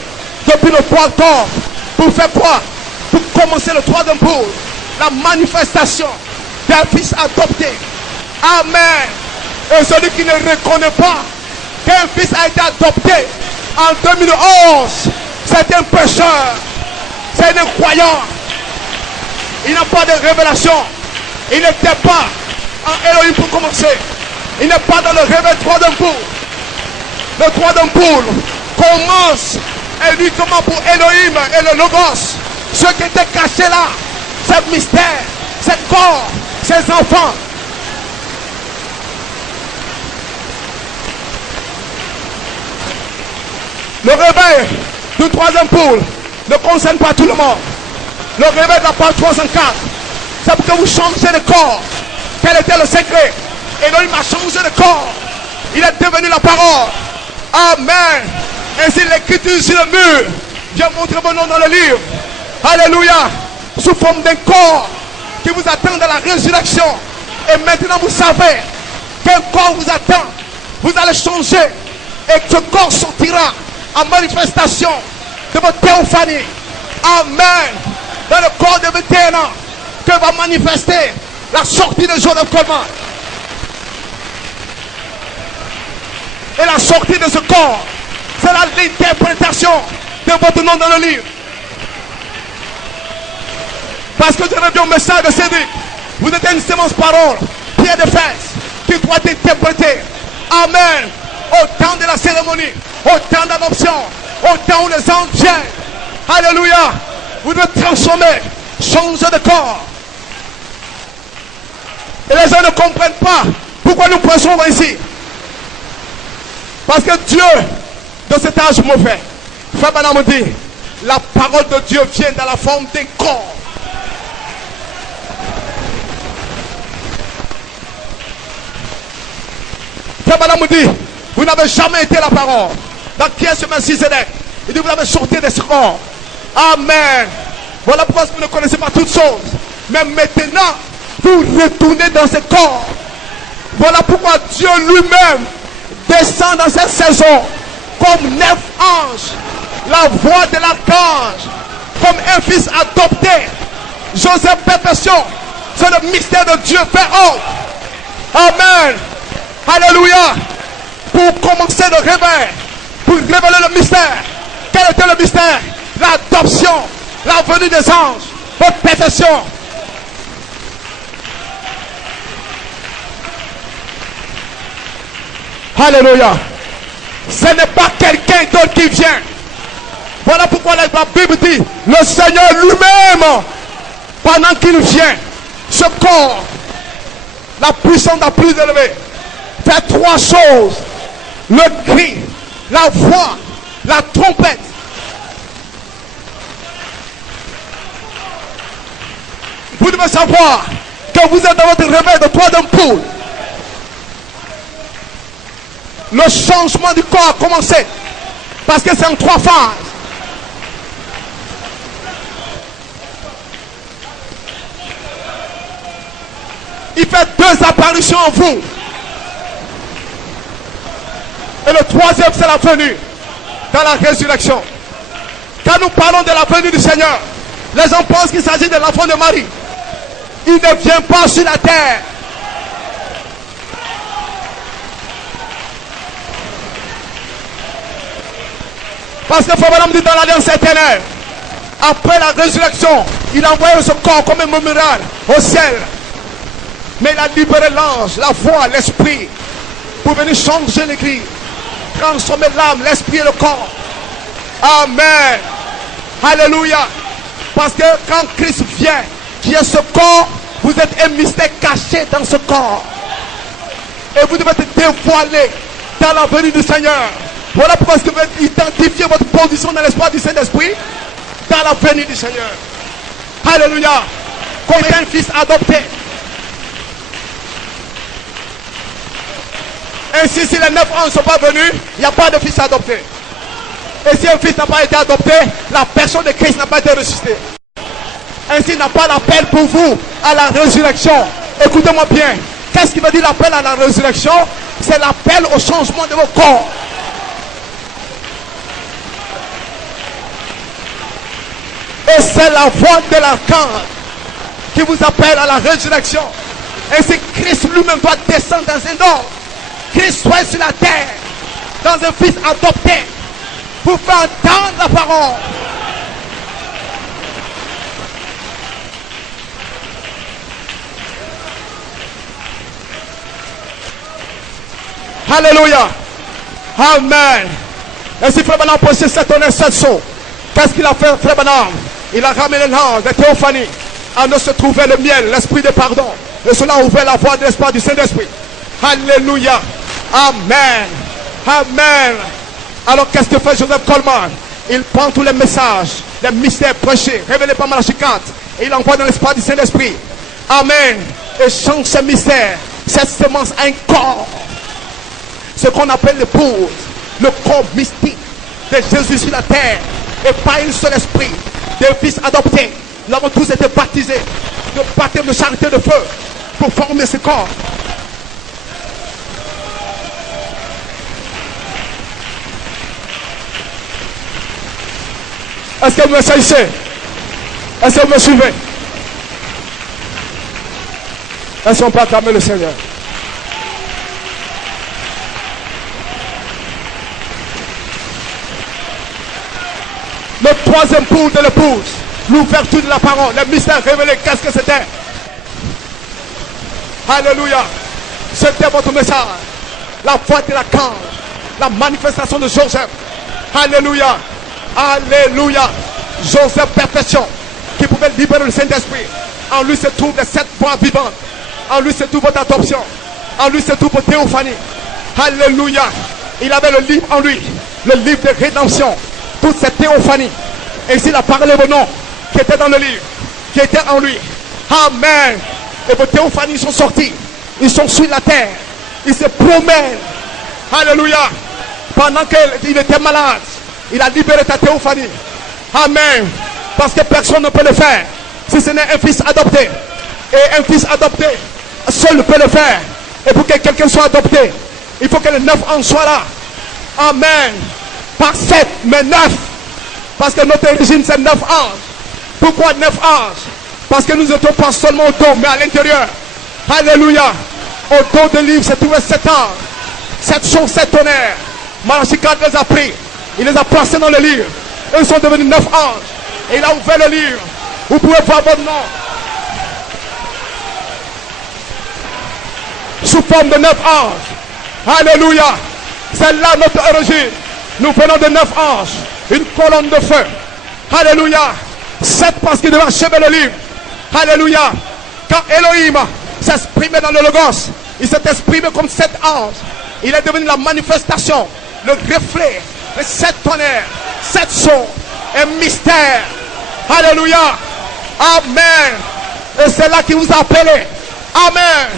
depuis le 3 octobre. Pour faire quoi? Pour commencer le troisième pôle. La manifestation d'un fils adopté. Amen. Et celui qui ne reconnaît pas qu'un fils a été adopté en 2011, c'est un pécheur. C'est un incroyant. Il n'a pas de révélation. Il n'était pas en Elohim pour commencer. Il n'est pas dans le réveil troisième pôle. Le troisième pôle commence uniquement pour Elohim et le Logos. Ce qui était caché là, ce mystère, ce corps, ces enfants. Le réveil du troisième pôle ne concerne pas tout le monde. Le réveil de la page 304, c'est pour que vous changez de corps. Quel était le secret? Elohim a changé de corps. Il est devenu la parole. Amen. Ainsi l'écriture sur le mur vient montrer vos noms dans le livre. Alléluia. Sous forme d'un corps qui vous attend dans la résurrection. Et maintenant vous savez qu'un corps vous attend. Vous allez changer. Et que ce corps sortira en manifestation de votre théophanie. Amen. Dans le corps de 21 ans que va manifester la sortie de Joseph Coleman. Et la sortie de ce corps, c'est l'interprétation de votre nom dans le livre. Parce que je reviens au message de Cédric. Vous êtes une sémence parole, pierre de fesses, qui doit être interprétée. Amen. Au temps de la cérémonie, au temps d'adoption, au temps où les anges viennent. Alléluia. Vous devez transformer, changer de corps. Et les gens ne comprennent pas pourquoi nous prêchons ici. Parce que Dieu, dans cet âge mauvais, Frère Branham me dit, la parole de Dieu vient dans la forme d'un corps. Frère Branham me dit, vous n'avez jamais été la parole. Dans qui est ce Messie Zédek? Il dit, vous avez sorti de ce corps. Amen. Voilà pourquoi vous ne connaissez pas toutes choses. Mais maintenant, vous retournez dans ce corps. Voilà pourquoi Dieu lui-même descend dans cette saison comme 9 anges, la voix de l'archange, comme un fils adopté. Joseph Perfection, c'est le mystère de Dieu fait homme. Amen. Alléluia. Pour commencer le réveil, pour révéler le mystère. Quel était le mystère? L'adoption, la venue des anges, votre perfection. Alléluia. Ce n'est pas quelqu'un d'autre qui vient. Voilà pourquoi la Bible dit, le Seigneur lui-même, pendant qu'il vient, ce corps, la puissance la plus élevée, fait 3 choses. Le cri, la voix, la trompette. Vous devez savoir que vous êtes dans votre réveil de 3e poule. Le changement du corps a commencé. Parce que c'est en 3 phases. Il fait 2 apparitions en vous. Et le 3e, c'est la venue dans la résurrection. Quand nous parlons de la venue du Seigneur, les gens pensent qu'il s'agit de l'enfant de Marie. Il ne vient pas sur la terre. Parce que Frère dit dans l'Alliance éternelle, après la résurrection, il a envoyé ce corps comme un mémorial au ciel. Mais il a libéré l'ange, la voix, l'esprit, pour venir changer l'église, transformer l'âme, l'esprit et le corps. Amen. Alléluia. Parce que quand Christ vient, qui est ce corps, vous êtes un mystère caché dans ce corps. Et vous devez être dévoilé dans la venue du Seigneur. Voilà pourquoi vous devez identifier votre position dans l'espoir du Saint-Esprit dans la venue du Seigneur. Alléluia. Comme un fils adopté. Ainsi, si les 9 ans ne sont pas venus, il n'y a pas de fils adopté. Et si un fils n'a pas été adopté, la personne de Christ n'a pas été ressuscitée. Ainsi, il n'a pas l'appel pour vous à la résurrection. Écoutez-moi bien. Qu'est-ce qui veut dire l'appel à la résurrection? C'est l'appel au changement de vos corps. Et c'est la voix de l'archange qui vous appelle à la résurrection. Ainsi, Christ lui-même doit descendre dans un ordre. Christ soit sur la terre, dans un fils adopté, pour faire entendre la parole. Alléluia. Amen. Et si Frère Branham posait 7 honnêtes 7 sauts, qu'est-ce qu'il a fait, Frère Branham? Il a ramené l'ange de théophanie à ne se trouver le miel, l'esprit de pardon. Et cela a ouvert la voie de l'espoir du Saint-Esprit. Alléluia. Amen. Amen. Alors qu'est-ce que fait Joseph Coleman? Il prend tous les messages, les mystères prêchés, révélés par Malachie 4, et il envoie dans l'espoir du Saint-Esprit. Amen. Et change ces mystères. Cette semence a un corps. Ce qu'on appelle l'épouse, le corps mystique de Jésus sur la terre. Et pas un seul esprit, des fils adoptés. Nous avons tous été baptisés de baptême de charité de feu pour former ce corps. Est-ce que vous me saisissez? Est-ce que vous me suivez? Est-ce qu'on peut acclamer le Seigneur? Le troisième poule de l'épouse. L'ouverture de la parole. Le mystère révélé. Qu'est-ce que c'était? Alléluia. C'était votre message. La foi de la cage. La manifestation de Joseph. Alléluia. Alléluia. Joseph, perfection. Qui pouvait libérer le Saint-Esprit. En lui se trouve les 7 voix vivantes. En lui se trouve votre adoption. En lui se trouve votre théophanie. Alléluia. Il avait le livre en lui. Le livre de rédemption. Toute cette théophanie. Et s'il a parlé vos noms qui étaient dans le livre. Qui étaient en lui. Amen. Et vos théophanies sont sorties. Ils sont sur la terre. Ils se promènent. Alléluia. Pendant qu'il était malade, il a libéré ta théophanie. Amen. Parce que personne ne peut le faire. Si ce n'est un fils adopté. Et un fils adopté, seul peut le faire. Et pour que quelqu'un soit adopté, il faut que les 9 anges soient là. Amen. Pas 7, mais 9. Parce que notre origine, c'est 9 anges. Pourquoi 9 anges? Parce que nous n'étions pas seulement au dos, mais à l'intérieur. Alléluia. Au dos de livre, c'est trouvé 7 anges. 7 choses, 7 tonnerres. Malachie 4 les a pris. Il les a placés dans le livre. Ils sont devenus 9 anges. Et il a ouvert le livre. Vous pouvez voir votre nom. Sous forme de 9 anges. Alléluia. C'est là notre origine. Nous venons de 9 anges. Une colonne de feu. Alléluia. 7 parce qu'il devait achever le livre. Alléluia. Quand Elohim s'exprimait dans le Logos, il s'est exprimé comme 7 anges. Il est devenu la manifestation, le reflet, les 7 tonnerres, 7 sons, un mystère. Alléluia. Amen. Et c'est là qu'il vous a appelé. Amen.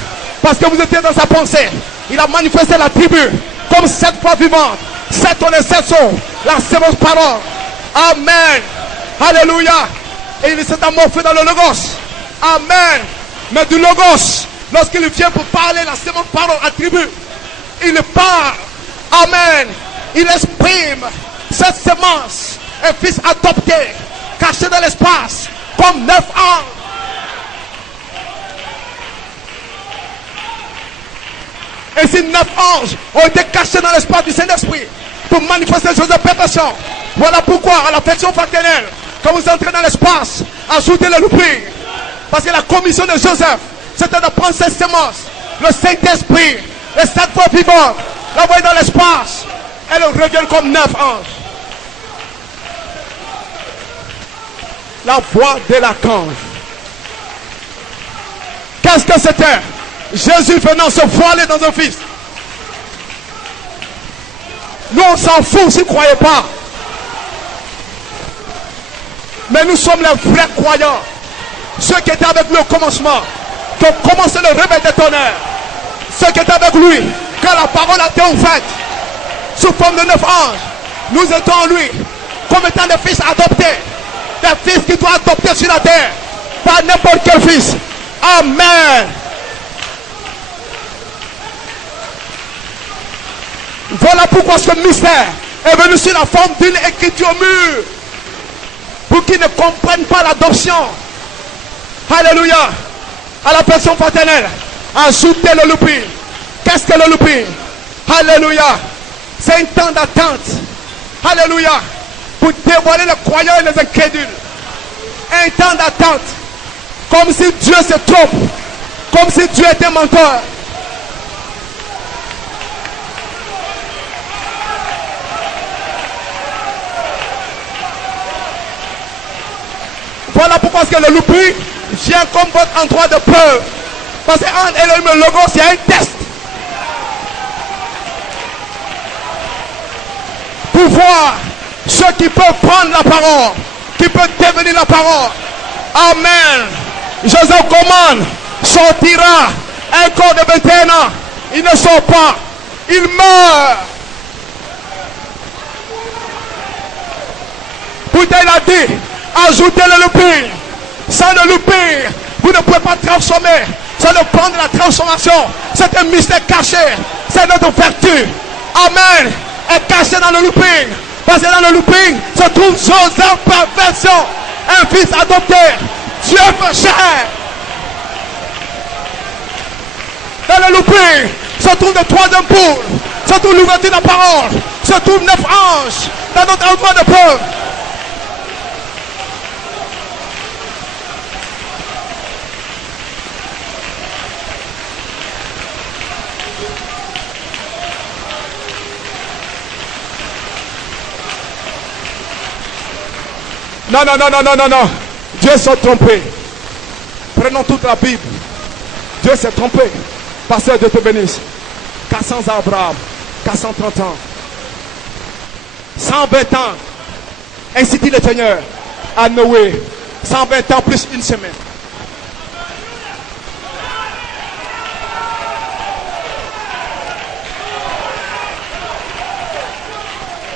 Parce que vous étiez dans sa pensée. Il a manifesté la tribu comme 7 fois vivante. 7 tonnerres, 7 sons. La sémence parole. Amen. Alléluia. Et il s'est amorphé dans le Logos. Amen. Mais du Logos, lorsqu'il vient pour parler la sémence parole attribue, il parle. Amen. Il exprime cette sémence. Un fils adopté, caché dans l'espace, comme 9 ans. Et ces 9 anges ont été cachés dans l'espace du Saint-Esprit pour manifester les choses de perfection. Voilà pourquoi, à la l'affection fraternelle, quand vous entrez dans l'espace, ajoutez le louping. Parce que la commission de Joseph, c'était de prendre cette sémence, le Saint-Esprit, les 7 fois vivantes, l'envoyer dans l'espace. Elle revient comme 9 anges. La voix de l'archange. Qu'est-ce que c'était? Jésus venant se voiler dans un fils. Nous on s'en fout si vous ne croyez pas. Mais nous sommes les vrais croyants. Ceux qui étaient avec lui au commencement. Qui ont commencé le réveil des tonnerres. Ceux qui étaient avec lui quand la parole a été ouverte. Sous forme de 9 anges. Nous étions en lui. Comme étant des fils adoptés. Des fils qui doivent adopter sur la terre. Pas n'importe quel fils. Amen. Voilà pourquoi ce mystère est venu sur la forme d'une écriture mûre. Pour qu'ils ne comprennent pas l'adoption. Alléluia. À la personne fraternelle. Ajoutez le louping. Qu'est-ce que le louping? Alléluia. C'est un temps d'attente. Alléluia. Pour dévoiler les croyants et les incrédules. Un temps d'attente. Comme si Dieu se trompe. Comme si Dieu était menteur. Voilà pourquoi le louping vient comme votre endroit de preuve. Parce qu'en Elohim et Logos, il y a un test. Pour voir ceux qui peuvent prendre la parole, qui peuvent devenir la parole. Amen. Joseph commande, sortira un corps de 21 ans. Il ne sort pas. Il meurt. Pourtant il a dit, ajoutez le louping. Sans le louping, vous ne pouvez pas transformer. Sans le plan de la transformation, c'est un mystère caché. C'est notre vertu. Amen. Est caché dans le louping. Parce que dans le louping se trouve Joseph par version. Un fils adopté. Dieu fait chair. Dans le louping se trouve le troisième poule. Se trouve l'ouverture de la parole. Se trouve 9 anges. Dans notre endroit de preuve. Non, non, non, non, non, non, non. Dieu s'est trompé. Prenons toute la Bible. Dieu s'est trompé. Pasteur, Dieu te bénisse. 400 ans Abraham, 430 ans. 120 ans. Ainsi dit le Seigneur à Noé. 120 ans plus une semaine.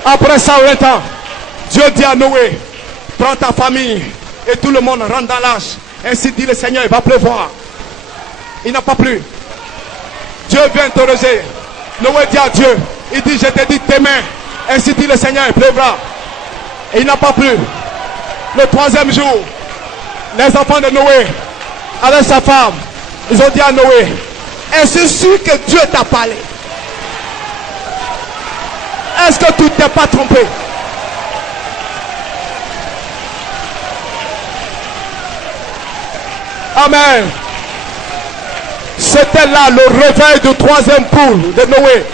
Après 120 ans, Dieu dit à Noé, prends ta famille et tout le monde rentre dans l'âge. Ainsi dit le Seigneur, il va pleuvoir. Il n'a pas plu. Dieu vient interroger. Noé dit à Dieu, il dit, je t'ai dit tes mains. Ainsi dit le Seigneur, il pleuvra. Et il n'a pas plu. Le troisième jour, les enfants de Noé, avec sa femme, ils ont dit à Noé, est-ce sûr que Dieu t'a parlé? Est-ce que tu ne t'es pas trompé? Amen. C'était là le réveil du troisième poule de Noé.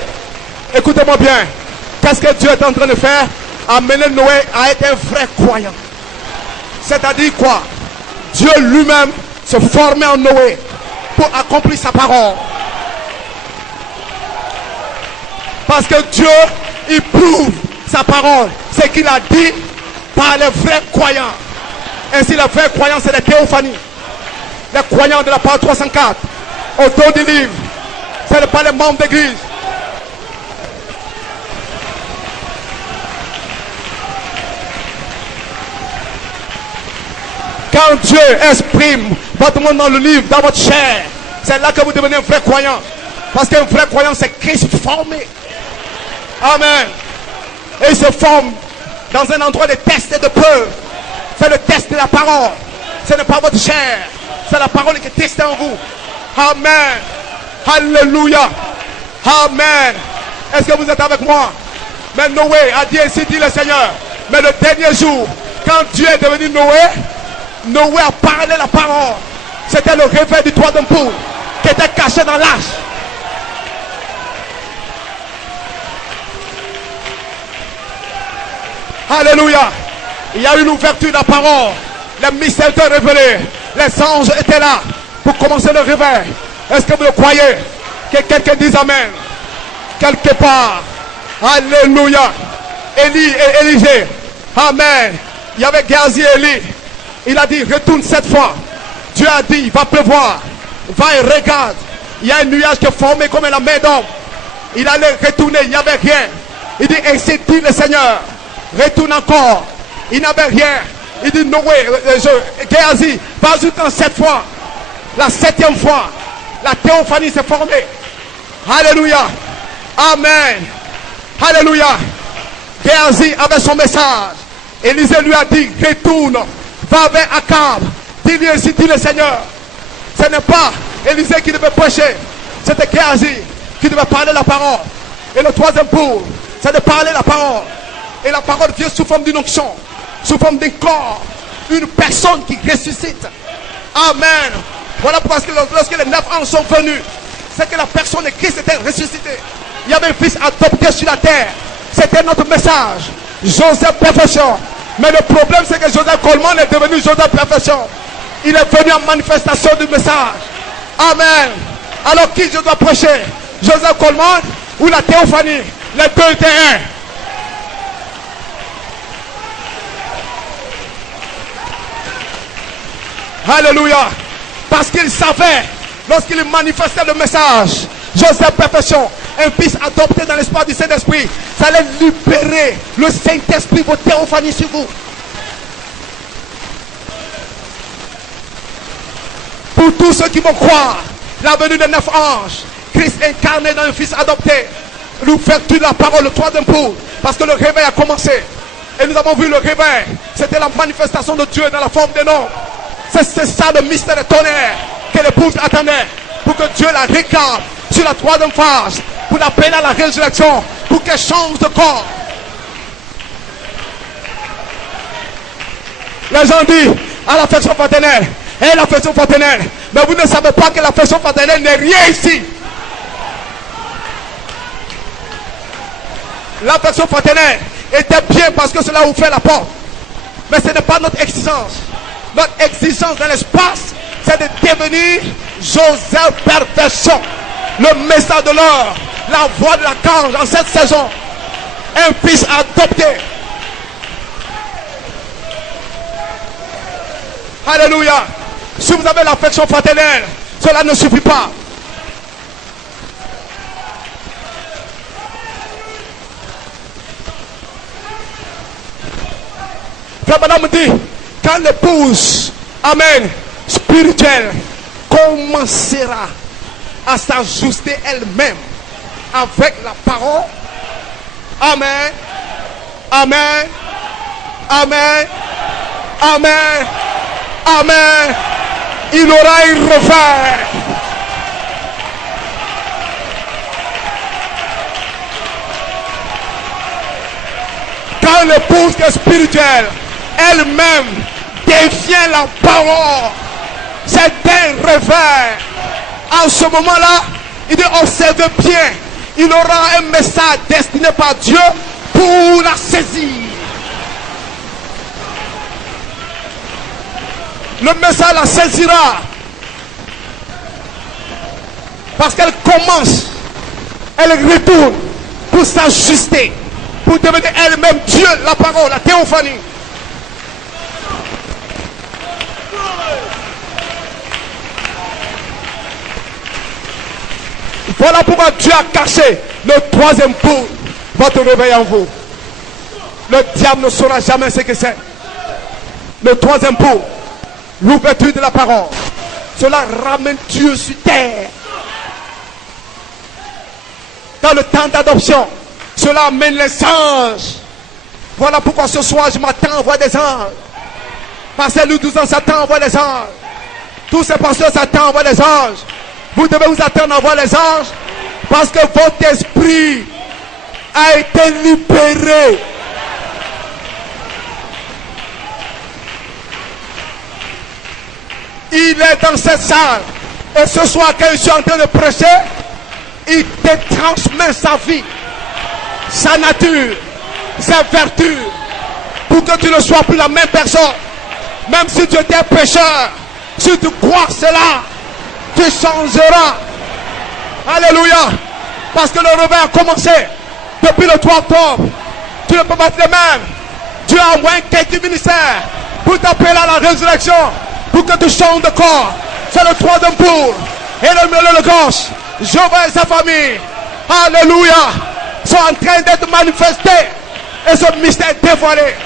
Écoutez-moi bien. Qu'est-ce que Dieu est en train de faire? Amener Noé à être un vrai croyant. C'est-à-dire quoi? Dieu lui-même se formait en Noé pour accomplir sa parole. Parce que Dieu, il prouve sa parole. Ce qu'il a dit par les vrais croyants. Ainsi, les vrais croyants, c'est les théophanies. Les croyants de la page 304. Autour du livre. Ce n'est pas les membres d'église. Quand Dieu exprime votre monde dans le livre, dans votre chair, c'est là que vous devenez un vrai croyant. Parce qu'un vrai croyant, c'est Christ formé. Amen. Et il se forme dans un endroit de test et de preuve. C'est le test de la parole. Ce n'est pas votre chair. C'est la parole qui est testée en vous. Amen. Alléluia. Amen. Est-ce que vous êtes avec moi? Mais Noé a dit ainsi dit le Seigneur. Mais le dernier jour, quand Dieu est devenu Noé, Noé a parlé la parole. C'était le réveil du troisième poule qui était caché dans l'âge. Alléluia. Il y a une ouverture de la parole. Les mystères étaient révélés. Les anges étaient là pour commencer le réveil. Est-ce que vous le croyez? Que quelqu'un dise Amen. Quelque part. Alléluia. Élie et Élisée. Amen. Il y avait Géasi et Élie. Il a dit, retourne cette fois. Dieu a dit, il va pleuvoir. Va et regarde. Il y a un nuage qui est formé comme la main d'homme. Il allait retourner, il n'y avait rien. Il dit, ainsi dit le Seigneur. Retourne encore. Il n'avait rien. Il dit, Noé, Géasi, vas-y quand cette fois. La septième fois. La théophanie s'est formée. Alléluia. Amen. Alléluia. Géasi avait son message. Élisée lui a dit, retourne. Va vers Akab. Dis-lui ainsi, dit le Seigneur. Ce n'est pas Élisée qui devait prêcher. C'était Géasi qui devait parler la parole. Et le troisième pour, c'est de parler la parole. Et la parole vient sous forme d'une onction. Sous forme d'un corps. Une personne qui ressuscite. Amen. Voilà parce que lorsque les 9 anges sont venus, c'est que la personne de Christ était ressuscitée. Il y avait un fils adopté sur la terre. C'était notre message. Joseph Perfection. Mais le problème, c'est que Joseph Coleman est devenu Joseph Perfection. Il est venu en manifestation du message. Amen. Alors qui je dois prêcher? Joseph Coleman ou la théophanie? Les deux étaient un. Alléluia. Parce qu'il savait, lorsqu'il manifestait le message, Joseph Perfection, un fils adopté dans l'espoir du Saint-Esprit, ça allait libérer le Saint-Esprit, votre théophanie sur vous. Pour tous ceux qui vont croire, la venue des 9 anges, Christ incarné dans un fils adopté, l'ouverture de la parole, le troisième pour, parce que le réveil a commencé. Et nous avons vu le réveil, c'était la manifestation de Dieu dans la forme des noms. C'est ça le mystère de tonnerre que l'épouse attendait, pour que Dieu la réclame sur la troisième phase, pour l'appeler à la résurrection, pour qu'elle change de corps. Les gens disent à l'affection fraternelle, et l'affection fraternelle, mais vous ne savez pas que l'affection fraternelle n'est rien ici. L'affection fraternelle était bien parce que cela vous fait la porte. Mais ce n'est pas notre exigence. Notre exigence dans l'espace, c'est de devenir Joseph Perfection. Le message de l'heure, la voix de l'archange en cette saison. Un fils adopté. Alléluia. Si vous avez l'affection fraternelle, cela ne suffit pas. Frère Madame dit, quand l'épouse, amen, spirituelle, commencera à s'ajuster elle-même avec la parole, amen, amen, amen, amen, amen, il aura un revers. Quand l'épouse est spirituelle, elle-même dévient la parole, c'est un revers. En ce moment-là, il dit observez bien, il aura un message destiné par Dieu pour la saisir. Le message la saisira parce qu'elle commence, elle retourne pour s'ajuster, pour devenir elle-même Dieu, la parole, la théophanie. Voilà pourquoi Dieu a caché le troisième pour votre réveil en vous. Le diable ne saura jamais ce que c'est. Le troisième pour, l'ouverture de la parole. Cela ramène Dieu sur terre. Dans le temps d'adoption, cela amène les anges. Voilà pourquoi ce soir je m'attends à voir des anges. Pasteur Louis 12 ans s'attend à voir des anges. Tous ces pasteurs s'attendent à voir des anges. Vous devez vous attendre à voir les anges parce que votre esprit a été libéré. Il est dans cette salle. Et ce soir, quand je suis en train de prêcher, il te transmet sa vie, sa nature, sa vertu, pour que tu ne sois plus la même personne. Même si tu étais pécheur, si tu crois cela, tu changeras. Alléluia. Parce que le réveil a commencé depuis le 3 octobre. Tu ne peux pas être le même. Dieu a envoyé quelques ministères pour t'appeler à la résurrection, pour que tu changes de corps. C'est le troisième pour. Et le gauche, Jéhovah et sa famille, alléluia, sont en train d'être manifestés. Et ce mystère est dévoilé.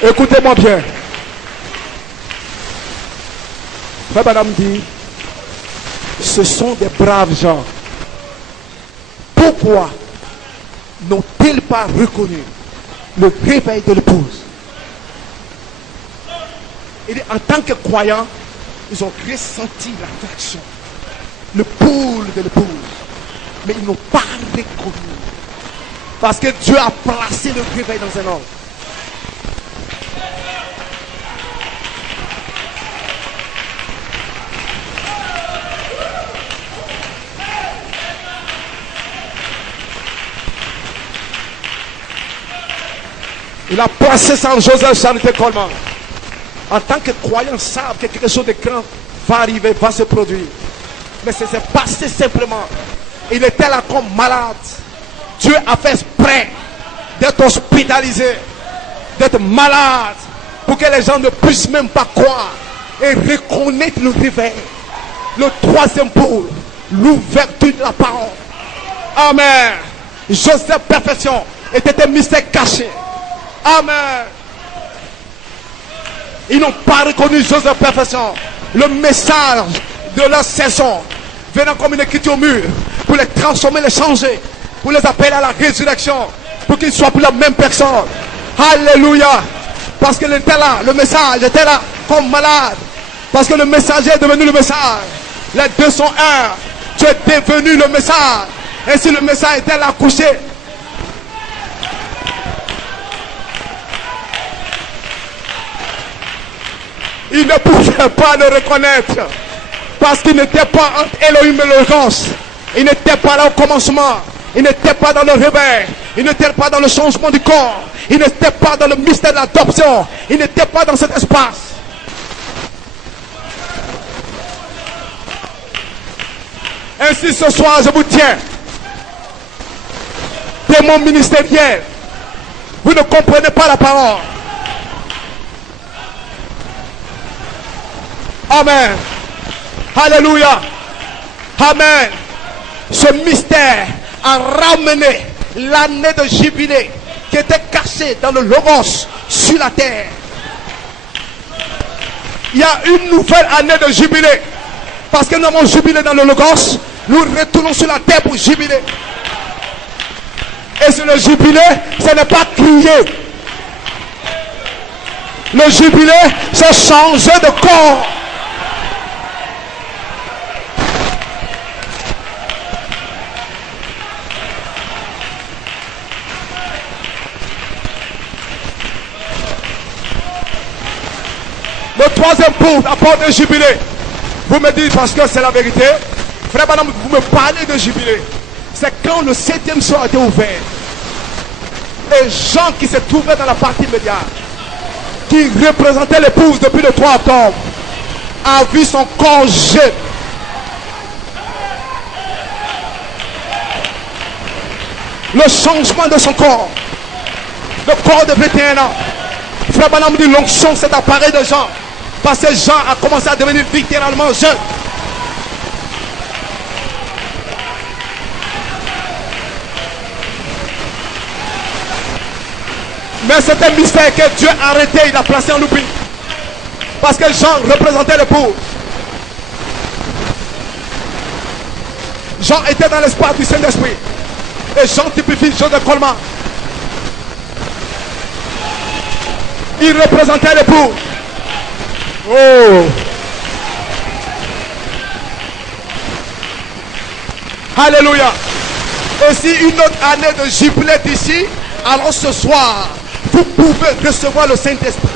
Écoutez-moi bien. Frère Madame dit, ce sont des braves gens. Pourquoi n'ont-ils pas reconnu le réveil de l'épouse? Il dit, en tant que croyants, ils ont ressenti l'attraction, le pouls de l'épouse, mais ils n'ont pas reconnu. Parce que Dieu a placé le réveil dans un homme. Il a placé ça en Joseph Charité Coleman. En tant que croyants savent que quelque chose de grand va arriver, va se produire. Mais ça s'est passé simplement. Il était là comme malade. Dieu a fait exprès d'être hospitalisé, d'être malade, pour que les gens ne puissent même pas croire et reconnaître le réveil. Le troisième pour l'ouverture de la parole. Amen. Joseph Perfection était un mystère caché. Amen. Ils n'ont pas reconnu Joseph Perfection. Le message de leur saison venant comme une écriture au mur pour les transformer, les changer, pour les appeler à la résurrection, pour qu'ils ne soient plus la même personne. Alléluia. Parce qu'il était là, le message était là comme malade. Parce que le messager est devenu le message. Les deux sont un. Tu es devenu le message. Et si le message était là couché, il ne pouvait pas le reconnaître. Parce qu'il n'était pas entre Elohim et le Logos. Il n'était pas là au commencement. Il n'était pas dans le réveil. Il n'était pas dans le changement du corps. Il n'était pas dans le mystère de l'adoption. Il n'était pas dans cet espace. Ainsi ce soir, je vous tiens. Démon ministériel. Vous ne comprenez pas la parole. Amen. Alléluia. Amen. Ce mystère a ramené l'année de jubilé qui était cachée dans le logos sur la terre. Il y a une nouvelle année de jubilé. Parce que nous avons jubilé dans le logos, nous retournons sur la terre pour jubiler. Et sur le jubilé, ce n'est pas crier. Le jubilé, c'est changer de corps. Le troisième point apporte un jubilé. Vous me dites parce que c'est la vérité. Frère Branham, vous me parlez de jubilé. C'est quand le 7e soir a été ouvert. Et Jean qui s'est trouvé dans la partie médiane, qui représentait l'épouse depuis le 3 octobre, a vu son corps jeune. Le changement de son corps. Le corps de 21 ans. Frère Branham dit l'onction, c'est appareil de Jean. Parce que Jean a commencé à devenir littéralement jeune. Mais c'est un mystère que Dieu a arrêté, il a placé en oubli. Parce que Jean représentait l'époux. Jean était dans l'espace du Saint-Esprit. Et Jean typifie Joseph Coleman. Il représentait l'époux. Oh. Alléluia. Et si une autre année de jubilé d'ici, alors ce soir, vous pouvez recevoir le Saint-Esprit.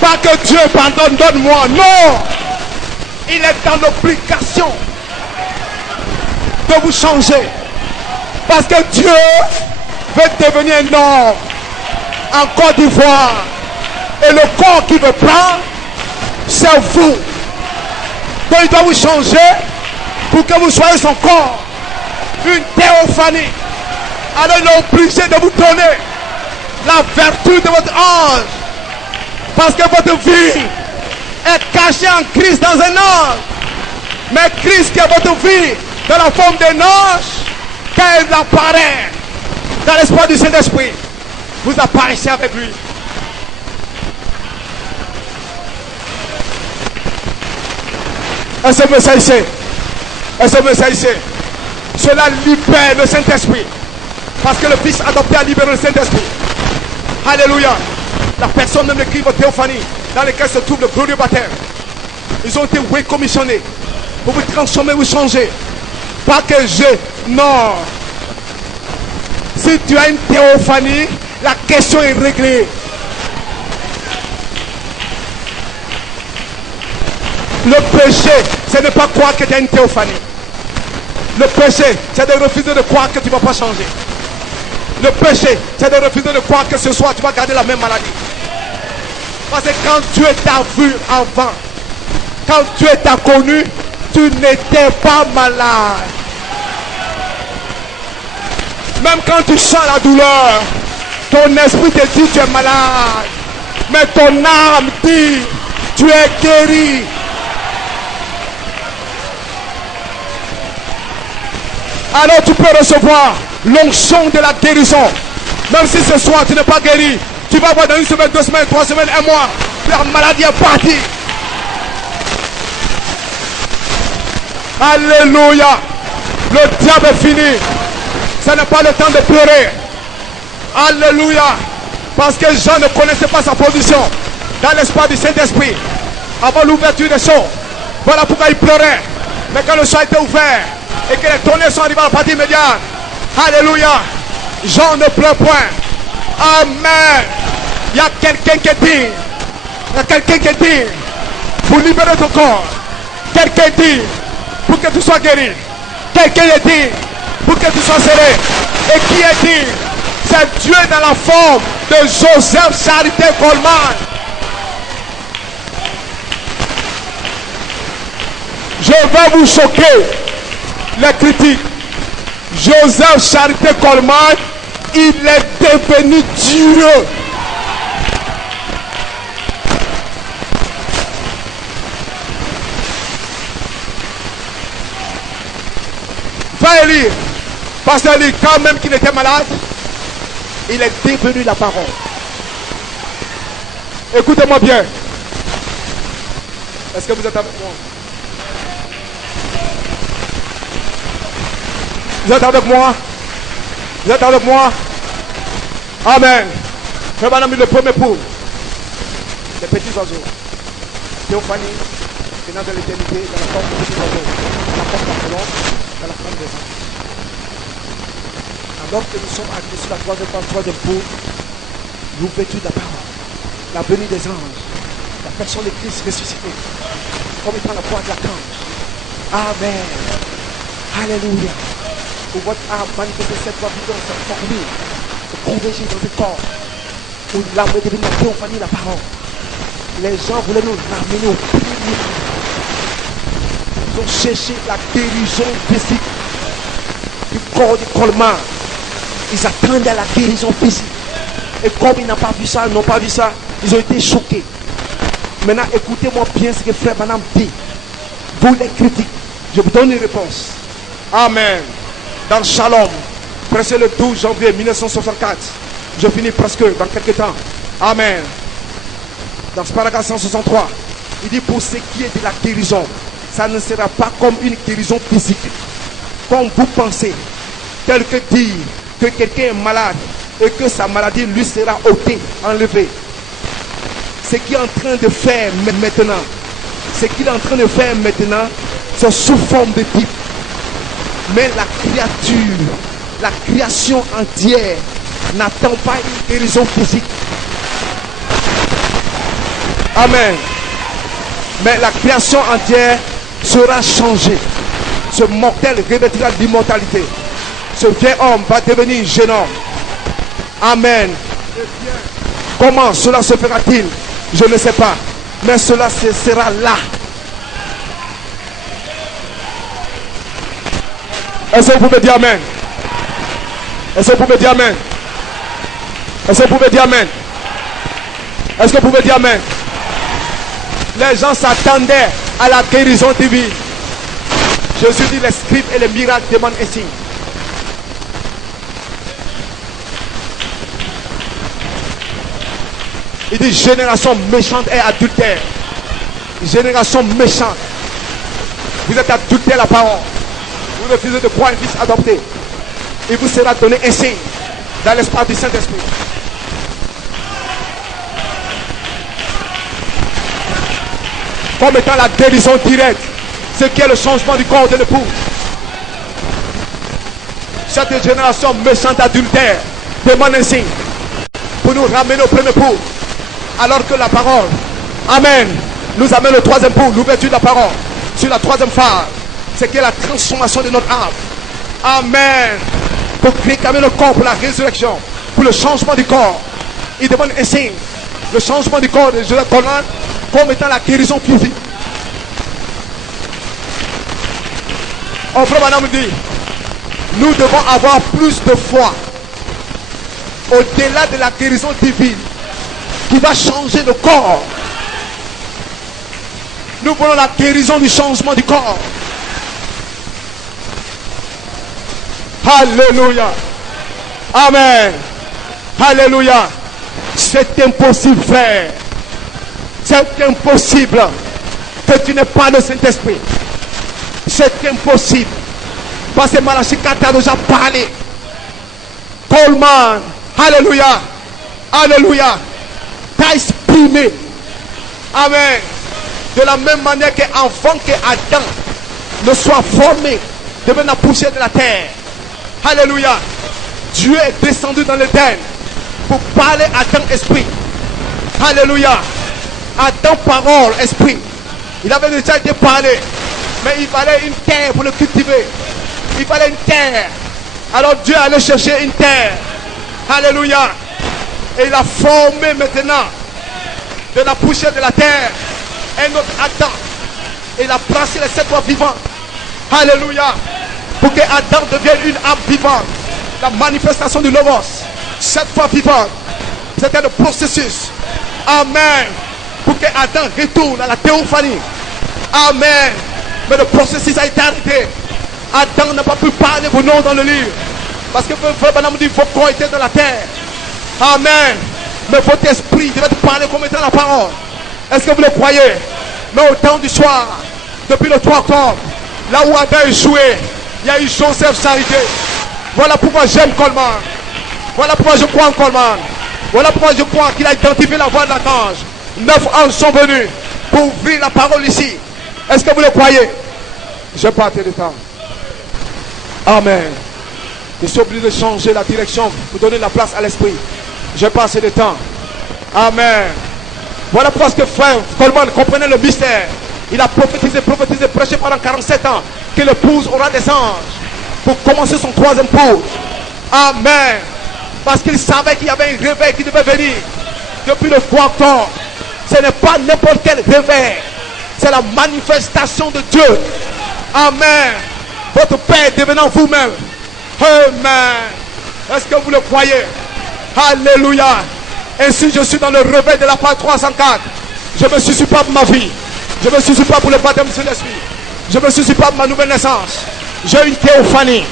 Pas que Dieu pardonne, donne-moi. Non. Il est dans l'obligation de vous changer. Parce que Dieu veut devenir un homme en Côte d'Ivoire. Et le corps qu'il veut prendre, c'est vous. Donc il doit vous changer pour que vous soyez son corps. Une théophanie. Alors il est obligé de vous donner la vertu de votre ange. Parce que votre vie est cachée en Christ dans un ange. Mais Christ qui est votre vie dans la forme d'un ange, quand il apparaît dans l'espoir du Saint-Esprit, vous apparaissez avec lui. Est-ce que vous savez? Est-ce que vous savez? Cela libère le Saint-Esprit. Parce que le Fils adopté a libéré le Saint-Esprit. Alléluia. La personne même écrit votre théophanie dans lesquelles se trouve le glorieux baptême. Ils ont été recommissionnés pour vous transformer, vous changer. Pas que non. Si tu as une théophanie, la question est réglée. Le péché, ce n'est pas croire que tu as une théophanie. Le péché, c'est de refuser de croire que tu ne vas pas changer. Le péché, c'est de refuser de croire que ce soir tu vas garder la même maladie. Parce que quand Dieu t'a vu avant, quand Dieu t'a connu, tu n'étais pas malade. Même quand tu sens la douleur, ton esprit te dit tu es malade. Mais ton âme dit tu es guéri. Alors tu peux recevoir l'onction de la guérison. Même si ce soir tu n'es pas guéri, tu vas voir dans une semaine, 2 semaines, 3 semaines, 1 mois, la maladie est partie. Alléluia. Le diable est fini. Ce n'est pas le temps de pleurer. Alléluia. Parce que Jean ne connaissait pas sa position dans l'espace du Saint-Esprit avant l'ouverture des sceaux. Voilà pourquoi il pleurait. Mais quand le sol était ouvert et que les tonnerres sont arrivés à la partie médiane, alléluia, Jean ne pleure point. Amen. Il y a quelqu'un qui dit, il y a quelqu'un qui dit, pour libérer ton corps, quelqu'un dit, pour que tu sois guéri, Quelqu'un est digne pour que tu sois scellé. Et qui est digne? C'est Dieu dans la forme de Joseph Charité Coleman. Je vais vous choquer, les critiques. Joseph Charité Coleman, il est devenu Dieu. Va lire. Pasteur Lee, quand même qu'il était malade, il est devenu la parole. Écoutez-moi bien. Est-ce que vous êtes avec moi? Vous êtes avec moi? Vous êtes avec moi? Amen. Frère Banam, le premier pour les petits oiseaux. Théophanie, venant de l'éternité, dans la forme des petits oiseaux, dans la forme de l'homme, dans la forme des anges. Alors que nous sommes arrivés sur la troisième pour l'ouverture de la parole, la venue des anges, la personne de Christ ressuscité, comme étant la voix de l'archange. Amen. Alléluia. Pour votre âme manifester cette voix vivante, cette formule, de converger dans le corps, où l'âme est devenue la théophanie, la parole. Les gens voulaient nous ramener au premier. Ils ont cherché la guérison physique du corps du Coleman. Ils attendaient la guérison physique. Et comme ils n'ont pas vu ça, ils ont été choqués. Maintenant, écoutez-moi bien ce que Frère Branham dit. Vous les critiques, je vous donne une réponse. Amen. Dans Shalom, prêché le 12 janvier 1964. Je finis presque dans quelques temps. Amen. Dans ce paragraphe 163, il dit pour ce qui est de la guérison, ça ne sera pas comme une guérison physique. Comme vous pensez, tel que dire que quelqu'un est malade et que sa maladie lui sera ôtée, enlevée. Ce qu'il est en train de faire maintenant, c'est sous forme de type. Mais la créature, la création entière n'attend pas une guérison physique. Amen. Mais la création entière sera changée. Ce mortel revêtira l'immortalité. Ce vieil homme va devenir jeune homme. Amen. Comment cela se fera-t-il? Je ne sais pas. Mais cela sera là. Est-ce que vous pouvez dire Amen? Est-ce que vous pouvez dire Amen? Est-ce que vous pouvez dire Amen? Est-ce que vous pouvez dire Amen? Les gens s'attendaient à la guérison divine. Jésus dit les scribes et les miracles demandent un signe. Il dit génération méchante et adultère. Génération méchante. Vous êtes adultère la parole. Vous refusez de croire un fils adopté. Il vous sera donné un signe dans l'espace du Saint-Esprit. Comme étant la guérison directe, ce qui est le changement du corps de l'époux. Cette génération méchante adultère demande un signe pour nous ramener au premier pour. Alors que la parole, Amen, nous amène au troisième pour, l'ouverture de la parole, sur la troisième phase, c'est qui est la transformation de notre âme. Amen. Pour réclamer le corps pour la résurrection, pour le changement du corps. Il demande un signe. Le changement du corps de Joseph Coleman comme étant la guérison physique. On frère madame dit, nous devons avoir plus de foi au-delà de la guérison divine qui va changer le corps. Nous voulons la guérison du changement du corps. Alléluia. Amen. Alléluia. C'est impossible, frère. C'est impossible que tu n'aies pas le Saint-Esprit. C'est impossible. Parce que Malachie 4 a déjà parlé. Coleman, alléluia, alléluia, t'as exprimé. Amen. De la même manière qu'avant que Adam ne soit formé, devant la poussière de la terre. Alléluia. Dieu est descendu dans l'Éden pour parler à Adam esprit. Alléluia. Adam parole, esprit. Il avait déjà été parlé. Mais il fallait une terre pour le cultiver. Il fallait une terre. Alors Dieu allait chercher une terre. Alléluia. Et il a formé maintenant de la poussière de la terre un autre Adam. Et il a placé les 7 fois vivants. Alléluia. Pour que Adam devienne une âme vivante. La manifestation du Logos. 7 fois vivante. C'était le processus. Amen. Pour que Adam retourne à la théophanie. Amen. Mais le processus a été arrêté. Adam n'a pas pu parler vos noms dans le livre. Parce que frère Branham dit vos corps étaient dans la terre. Amen. Mais votre esprit devait parler comme étant la parole. Est-ce que vous le croyez? Mais au temps du soir, depuis le 3 octobre, là où Adam a échoué, il y a eu Joseph Charité. Voilà pourquoi j'aime Coleman. Voilà pourquoi je crois en Coleman. Voilà pourquoi je crois qu'il a identifié la voix de l'archange. 9 anges sont venus pour ouvrir la parole ici. Est-ce que vous le croyez? Je passe le temps. Amen. Je suis obligé de changer la direction pour donner la place à l'esprit. Je passe le temps. Amen. Voilà pourquoi que frère Coleman comprenait le mystère. Il a prophétisé, prêché pendant 47 ans que l'épouse aura des anges pour commencer son 3e épouse. Amen. Parce qu'il savait qu'il y avait un réveil qui devait venir depuis le 3 octobre. Ce n'est pas n'importe quel réveil. C'est la manifestation de Dieu. Amen. Votre Père devenant vous-même. Amen. Est-ce que vous le croyez? Alléluia. Ainsi je suis dans le réveil de la page 304. Je ne me soucie pas pour ma vie. Je ne me soucie pas pour le baptême de l'esprit. Je ne me soucie pas pour ma nouvelle naissance. J'ai une théophanie.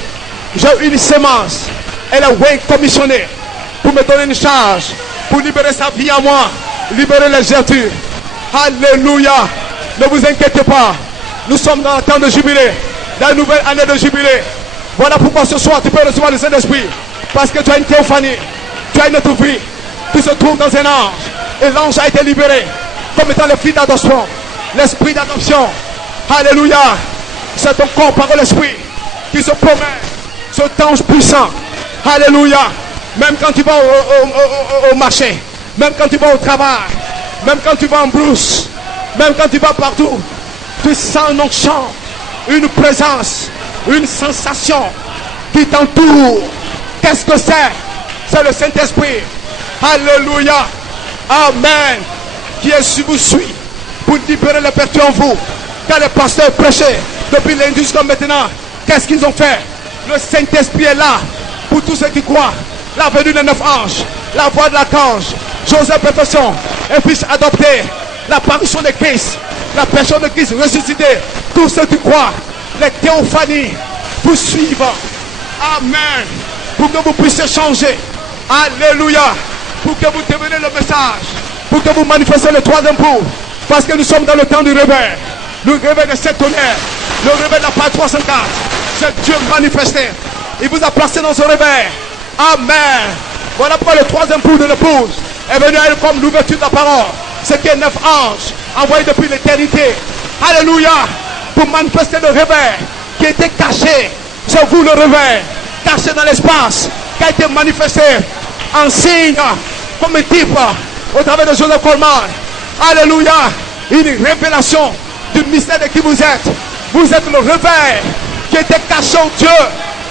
J'ai une sémence. Elle est commissionnée pour me donner une charge, pour libérer sa vie à moi, libérer les gertures. Alléluia. Ne vous inquiétez pas. Nous sommes dans le temps de jubilé, la nouvelle année de jubilé. Voilà pourquoi ce soir tu peux recevoir le Saint-Esprit. Parce que tu as une théophanie, tu as une autre vie qui se trouve dans un ange. Et l'ange a été libéré comme étant le fils d'adoption, l'esprit d'adoption. Alléluia. C'est ton corps par l'esprit qui se promène, cet ange puissant. Alléluia. Même quand tu vas au marché, même quand tu vas au travail, même quand tu vas en brousse, même quand tu vas partout, tu sens un onction, une présence, une sensation qui t'entoure. Qu'est-ce que c'est? C'est le Saint-Esprit. Alléluia. Amen. Qui est sur vous suit pour libérer les pertes en vous. Quand les pasteurs prêchaient depuis lundi jusqu'à maintenant, qu'est-ce qu'ils ont fait? Le Saint-Esprit est là pour tous ceux qui croient. La venue des 9 anges, la voix de l'archange, Joseph perfection, un fils adopté, l'apparition de Christ, la personne de Christ ressuscité. Tous ceux qui croient, les théophanies vous suivent. Amen. Pour que vous puissiez changer. Alléluia. Pour que vous deveniez le message. Pour que vous manifestiez le 3e pour. Parce que nous sommes dans le temps du réveil. Le réveil de cette tonnerre. Le réveil de la page 304. C'est Dieu manifesté. Il vous a placé dans ce réveil. Amen. Voilà pourquoi le 3e pour de l'épouse est venu à elle comme l'ouverture de la parole. C'est qu'il y a 9 anges envoyés depuis l'éternité. Alléluia. Pour manifester le réveil qui était caché. C'est vous le réveil. Caché dans l'espace. Qui a été manifesté en signe. Comme un type au travers de Joseph Coleman. Alléluia. Une révélation du mystère de qui vous êtes. Vous êtes le réveil qui était caché en Dieu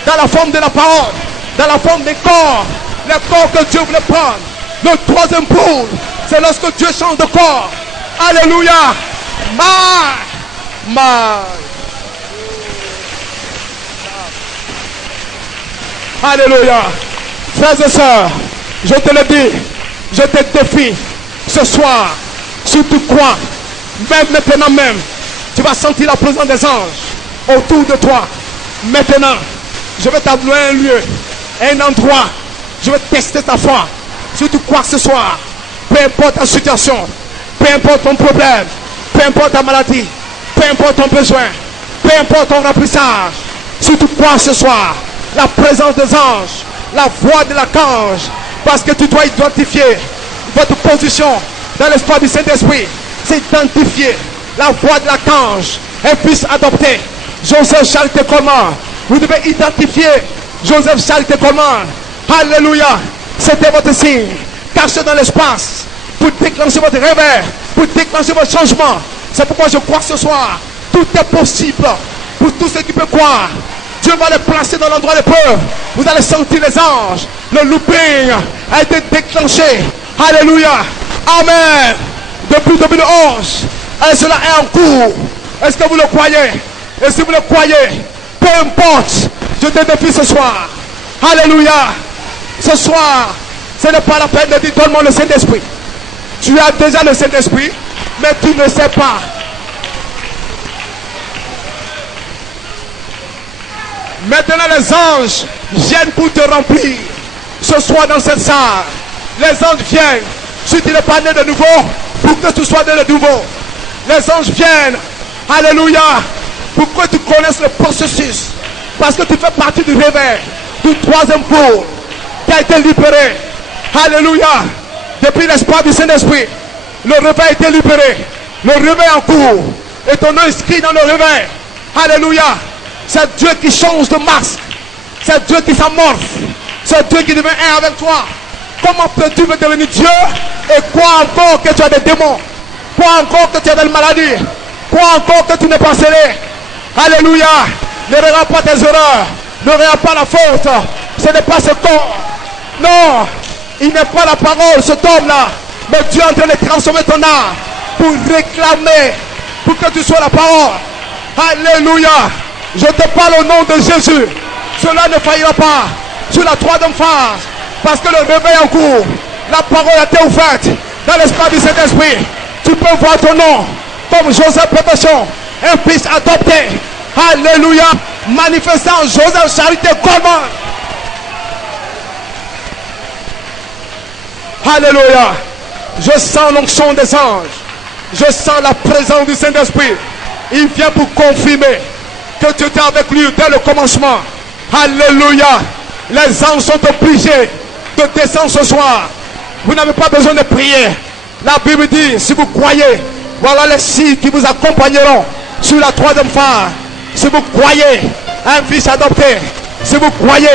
dans la forme de la parole, dans la forme des corps, les corps que Dieu voulait prendre. Le 3e pour, c'est lorsque Dieu change de corps. Alléluia. Alléluia. Frères et sœurs, je te le dis, je te défie ce soir, si tu crois, même maintenant même, tu vas sentir la présence des anges autour de toi. Maintenant, je vais t'avouer un lieu, un endroit. Je vais tester ta foi. Si tu crois ce soir, peu importe ta situation, peu importe ton problème, peu importe ta maladie, peu importe ton besoin, peu importe ton remplissage, si tu crois ce soir, la présence des anges, la voix de l'archange, parce que tu dois identifier votre position dans l'espoir du Saint-Esprit, c'est identifier la voix de l'archange, un fils adopté, Joseph Charité Coleman. Vous devez identifier Joseph Charité Coleman. Alléluia. C'était votre signe, caché dans l'espace, pour déclencher votre réveil, pour déclencher votre changement. C'est pourquoi je crois ce soir, tout est possible pour tous ceux qui peuvent croire. Dieu va les placer dans l'endroit d'épreuve. Vous allez sentir les anges. Le looping a été déclenché. Alléluia. Amen. Depuis 2011. Et cela est en cours. Est-ce que vous le croyez? Et si vous le croyez, peu importe, je te défie ce soir. Alléluia. Ce soir, ce n'est pas la peine de dire donne-moi le Saint-Esprit. Tu as déjà le Saint-Esprit, mais tu ne sais pas. Maintenant, les anges viennent pour te remplir. Ce soir dans cette salle, les anges viennent. Si tu n'es pas né de nouveau, pour que tu sois né de nouveau. Les anges viennent. Alléluia. Pour que tu connaisses le processus. Parce que tu fais partie du réveil, du troisième pôle qui a été libéré. Alléluia. Depuis l'espace du Saint-Esprit, le réveil a été libéré. Le réveil en cours. Et ton nom est inscrit dans le réveil. Alléluia. C'est Dieu qui change de masque. C'est Dieu qui s'amorphe. C'est Dieu qui devient un avec toi. Comment peux-tu devenir Dieu et croire encore que tu as des démons? Croire encore que tu as des maladies? Croire encore que tu n'es pas scellé? Alléluia. Ne regarde pas tes erreurs. Ne regarde pas la faute. Ce n'est pas ce corps. Non. Il n'est pas la parole, cet homme-là. Mais Dieu est en train de transformer ton âme pour réclamer, pour que tu sois la parole. Alléluia. Je te parle au nom de Jésus. Cela ne faillira pas sur la troisième phase. Parce que le réveil est en cours. La parole a été ouverte dans l'espace du Saint-Esprit. Tu peux voir ton nom comme Joseph Pépetion, un fils adopté. Alléluia. Manifestant Joseph Charité Goldman. Alléluia. Je sens l'onction des anges. Je sens la présence du Saint-Esprit. Il vient pour confirmer que tu étais avec lui dès le commencement. Alléluia. Les anges sont obligés de descendre ce soir. Vous n'avez pas besoin de prier. La Bible dit, si vous croyez, voilà les signes qui vous accompagneront sur la troisième phase. Si vous croyez à un fils adopté, si vous croyez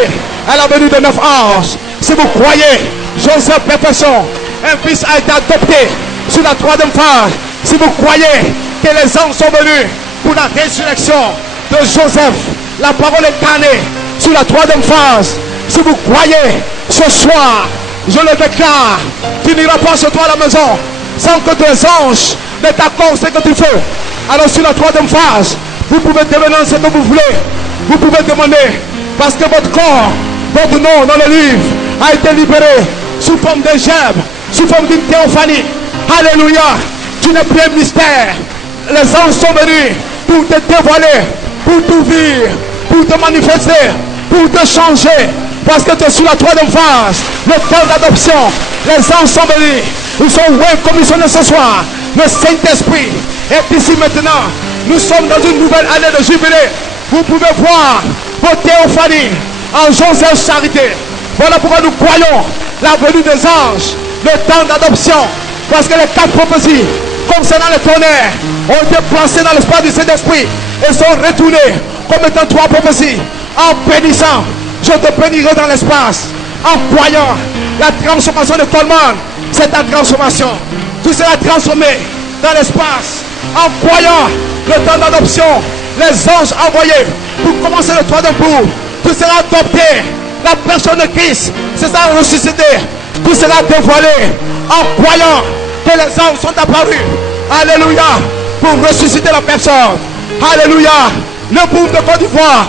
à la venue de 9 anges, si vous croyez Joseph Pépetion, un fils a été adopté sur la troisième phase, si vous croyez que les anges sont venus pour la résurrection de Joseph, la parole incarnée sur la troisième phase, si vous croyez ce soir, je le déclare, tu n'iras pas chez toi à la maison sans que tes anges ne t'accordent ce que tu veux. Alors sur la troisième phase, vous pouvez devenir ce que vous voulez. Vous pouvez demander, parce que votre corps, votre nom dans le livre a été libéré sous forme de gerbe, sous forme d'une théophanie. Alléluia. Tu n'es plus un mystère. Les anges sont venus pour te dévoiler, pour t'ouvrir, pour te manifester, pour te changer. Parce que tu es sur la troisième phase, le temps d'adoption. Les anges sont venus. Ils sont commissionnés ce soir. Le Saint-Esprit est ici maintenant. Nous sommes dans une nouvelle année de jubilé. Vous pouvez voir vos théophanies en Joseph Charité. Voilà pourquoi nous croyons la venue des anges, le temps d'adoption. Parce que les 4 prophéties concernant le tonnerre ont été placées dans l'espace du Saint-Esprit et sont retournées comme étant 3 prophéties. En bénissant, je te bénirai dans l'espace. En croyant la transformation de Coleman, c'est ta transformation. Tu seras transformé dans l'espace. En croyant le temps d'adoption, les anges envoyés pour commencer le troisième jour, tu seras adopté. La personne de Christ se sera ressuscitée. Tu seras dévoilé en croyant que les anges sont apparus. Alléluia. Pour ressusciter la personne. Alléluia. Le groupe de Côte d'Ivoire.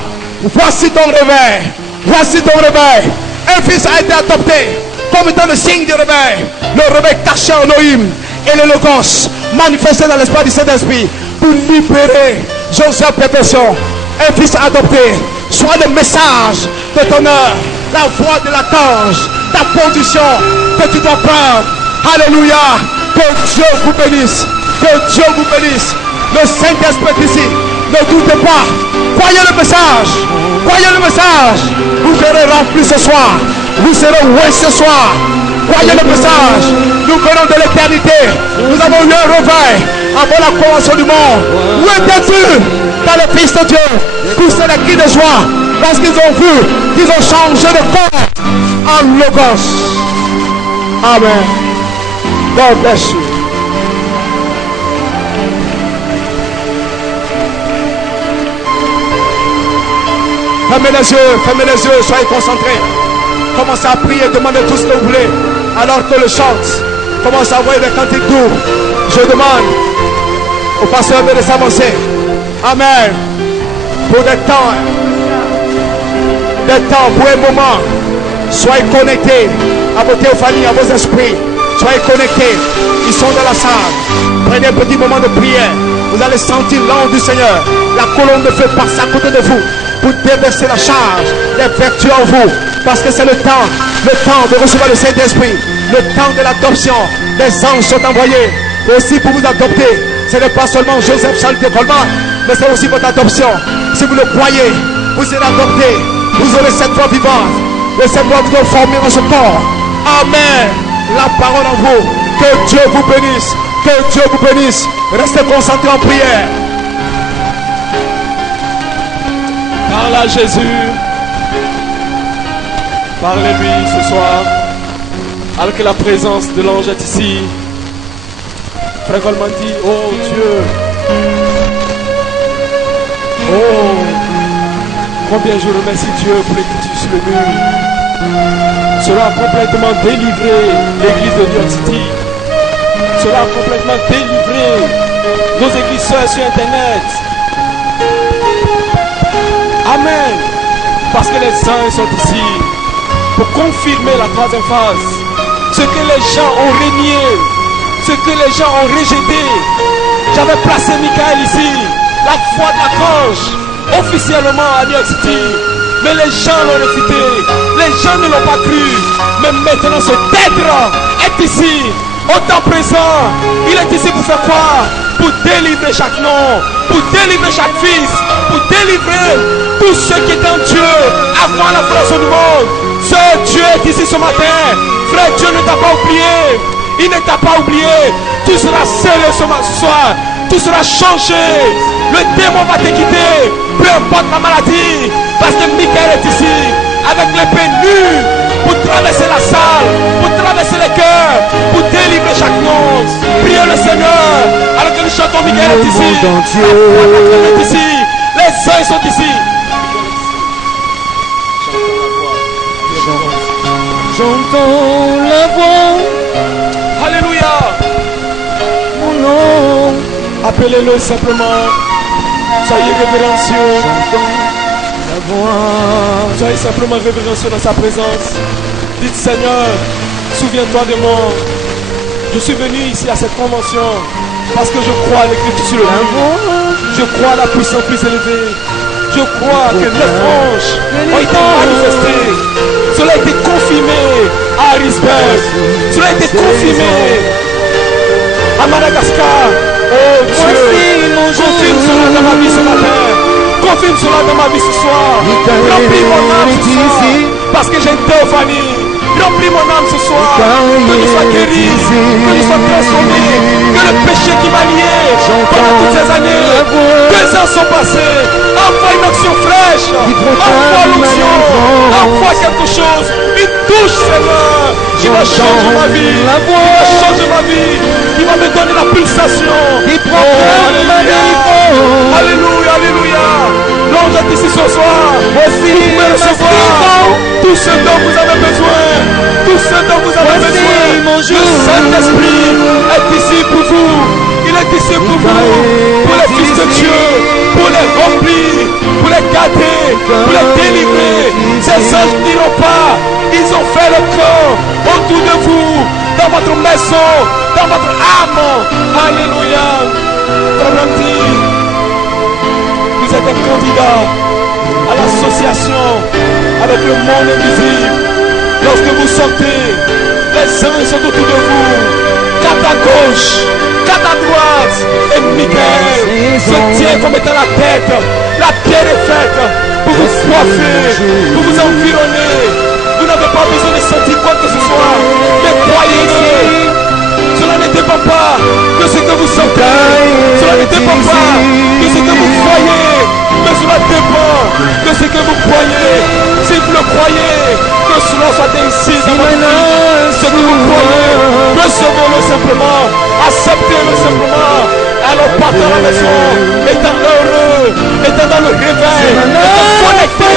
Voici ton réveil. Voici ton réveil. Un fils a été adopté comme étant le signe du réveil. Le réveil caché en Elohim et le Logos manifesté dans l'espace du Saint-Esprit pour libérer Joseph Pépetion. Un fils adopté. Soit le message de ton heure, la voix de l'archange, ta position que tu dois prendre. Alléluia. Que Dieu vous bénisse. Que Dieu vous bénisse. Le Saint-Esprit est ici. Ne doutez pas. Croyez le message. Croyez le message. Vous serez remplis ce soir. Vous serez oués ce soir. Croyez le message. Nous venons de l'éternité. Nous avons eu un réveil avant la commencement du monde. Où étais-tu dans le Fils de Dieu? Tous ces cris de joie parce qu'ils ont vu qu'ils ont changé de corps en Logos. Amen. God bless you. fermez les yeux, soyez concentrés. Commencez à prier, demandez tout ce que vous voulez. Alors que le chante, commencez à envoyer des cantiques doux. Je demande au pasteur de s'avancer. Amen. Pour des temps, pour un moment, soyez connectés à vos théophanies, à vos esprits. Soyez connectés. Ils sont dans la salle. Prenez un petit moment de prière. Vous allez sentir l'ange du Seigneur. La colonne de feu passe à côté de vous pour déverser la charge des vertus en vous. Parce que c'est le temps de recevoir le Saint-Esprit. Le temps de l'adoption. Les anges sont envoyés aussi pour vous adopter. Ce n'est pas seulement Joseph Charles de Colmar, mais c'est aussi votre adoption. Si vous le croyez, vous serez adopté. Vous aurez cette voix vivante. Et cette voix vous former dans ce corps. Amen. La parole en vous. Que Dieu vous bénisse. Que Dieu vous bénisse. Restez concentrés en prière. Parle à Jésus. Parlez-lui ce soir. Alors que la présence de l'ange est ici. Frère Goldman dit, oh Dieu. Oh, combien je remercie Dieu pour l'écriture sur le mur. Cela a complètement délivré l'église de New York City. Cela a complètement délivré nos églises sœurs sur Internet. Amen. Parce que les anges sont ici pour confirmer la troisième phase. Ce que les gens ont renié, ce que les gens ont rejeté. J'avais placé Michael ici, la foi de l'archange, officiellement à New York City. Mais les gens l'ont réfuté, les gens ne l'ont pas cru. Mais maintenant ce être est ici, au temps présent. Il est ici pour faire quoi? Pour délivrer chaque nom, pour délivrer chaque fils, pour délivrer tous ceux qui étaient en Dieu avant la fondation du monde. Ce Dieu est ici ce matin. Frère, Dieu ne t'a pas oublié. Il ne t'a pas oublié. Tu seras scellé ce soir. Tout sera changé. Le démon va te quitter. Peu importe la maladie. Parce que Michael est ici. Avec l'épée nue. Pour traverser la salle. Pour traverser les cœurs. Pour délivrer chaque nom. Priez le Seigneur. Alors que nous chantons, Michael est ici. La foi est ici. Les anges sont ici. J'entends la voix. Alléluia. Mon nom. Appelez-le simplement. Soyez révérencieux. La voix. Soyez simplement révérencieux dans sa présence. Dites Seigneur, souviens-toi de moi. Je suis venu ici à cette convention parce que je crois à l'écriture sur le mur. Je crois à la puissance plus élevée. Je crois que 9 anges ont été manifestés. Cela a été confirmé à Harrisburg. Cela a été confirmé à Madagascar. Oh Dieu, confirme cela dans ma vie ce matin. Confirme cela dans ma vie ce soir. Remplis mon âme ce soir. Parce que j'ai une théophanie. Remplis mon âme ce soir. Que je sois guéri. Que je sois transformé. Que le péché qui m'a lié pendant toutes ces années. 2 ans sont passés. Envoie une action fraîche. Envoie l'onction. Envoie quelque chose. Une touche, Seigneur. Qui va changer ma vie. Qui va changer ma vie. Qui va me donner la pulsation. Alléluia. Alléluia. Alléluia. L'ange est ici ce soir. Vous pouvez recevoir tout ce dont vous avez besoin. Tout ce dont vous avez besoin. Le Saint-Esprit est ici pour vous. Il est ici pour vous. Pour les fils de Dieu. Pour les remplir. Pour les garder. Pour les délivrer. Ces anges n'iront pas. Ils ont fait le camp autour de vous. Dans votre maison. Dans votre âme. Alléluia. Frère dit, vous êtes un candidat à l'association avec le monde invisible. Lorsque vous sortez, les anges sont autour de vous. 4 à gauche, 4 à droite. Et Michael se tient comme étant la tête. La pierre est faite pour vous coiffer, pour vous environner. Vous n'avez pas besoin de sentir quoi que ce soit. Mais croyez-le. Cela ne dépend pas de ce que vous sentez. Cela ne dépend pas de ce que vous croyez. Mais cela dépend de ce que vous croyez. Si vous le croyez, que cela soit ainsi dans votre vie. Ce que vous croyez, recevez-le simplement. Acceptez-le simplement. Alors partez à la maison, étant heureux, étant dans le réveil, étant connecté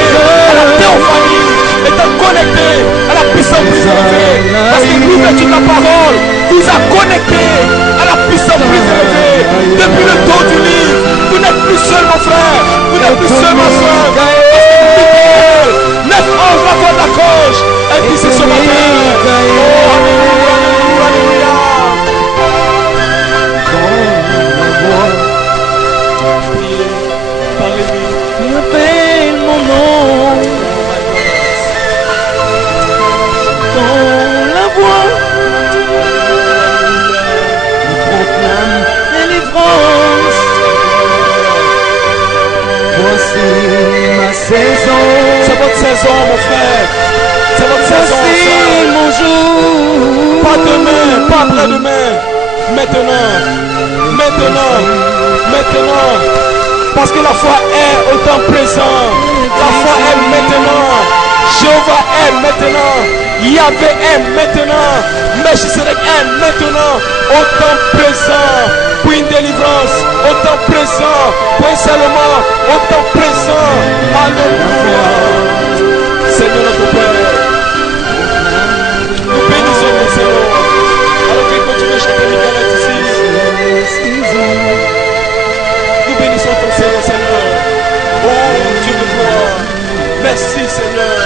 connectés à la puissance plus élevée. Parce que l'ouverture de la parole nous a connectés à la puissance plus élevée. Depuis le temps du livre, vous n'êtes plus seul mon frère, vous n'êtes plus seul ma soeur. Michael, 9 anges la voix de la cloche, elle dit c'est ce matin. Oh, alléluia, alléluia, alléluia. Parlez-lui. Tu appelles mon nom dans la voix. Tu proclames délivrance. Voici ma saison. C'est votre saison, mon frère. C'est votre saison. Voici mon jour. Pas demain, pas après-demain. Maintenant. Maintenant. Maintenant. Parce que la foi est au temps présent. La foi est maintenant. Jéhovah est maintenant. Yahvé est maintenant. Melchisedec est maintenant. Au temps présent. Pour une délivrance. Au temps présent. Pour un salement. Au temps présent. Alléluia. Seigneur notre Père. Nous bénissons ton Seigneur. Alors qu'il continue de chanter Michael ici. Nous bénissons ton Seigneur, Seigneur. Oh Dieu de gloire. Merci Seigneur.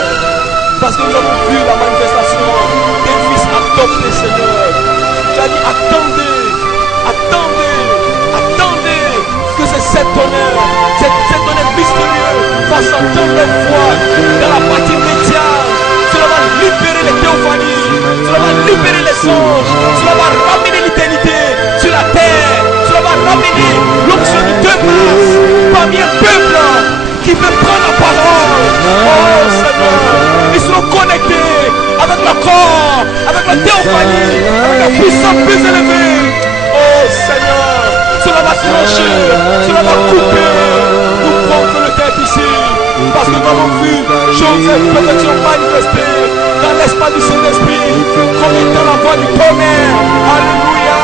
Parce que nous avons vu la manifestation des fils adoptés, Seigneur. Tu as dit attendez, attendez, attendez que cet honneur mystérieux fasse entendre leur voix dans la partie médiane. Cela va libérer les théophanies, cela va libérer les anges, cela va ramener l'éternité sur la terre, cela va ramener l'onction de deux masses parmi un peuple qui veut prendre la parole. Oh Seigneur, ils seront connectés avec le corps, avec la théophanie, avec la puissance plus élevée. Oh Seigneur, cela va trancher, cela va couper. Nous prenons le tête ici, parce que nous avons vu Joseph perfection manifestée dans l'espace du Saint-Esprit, comme étant la voix du tonnerre. Alléluia,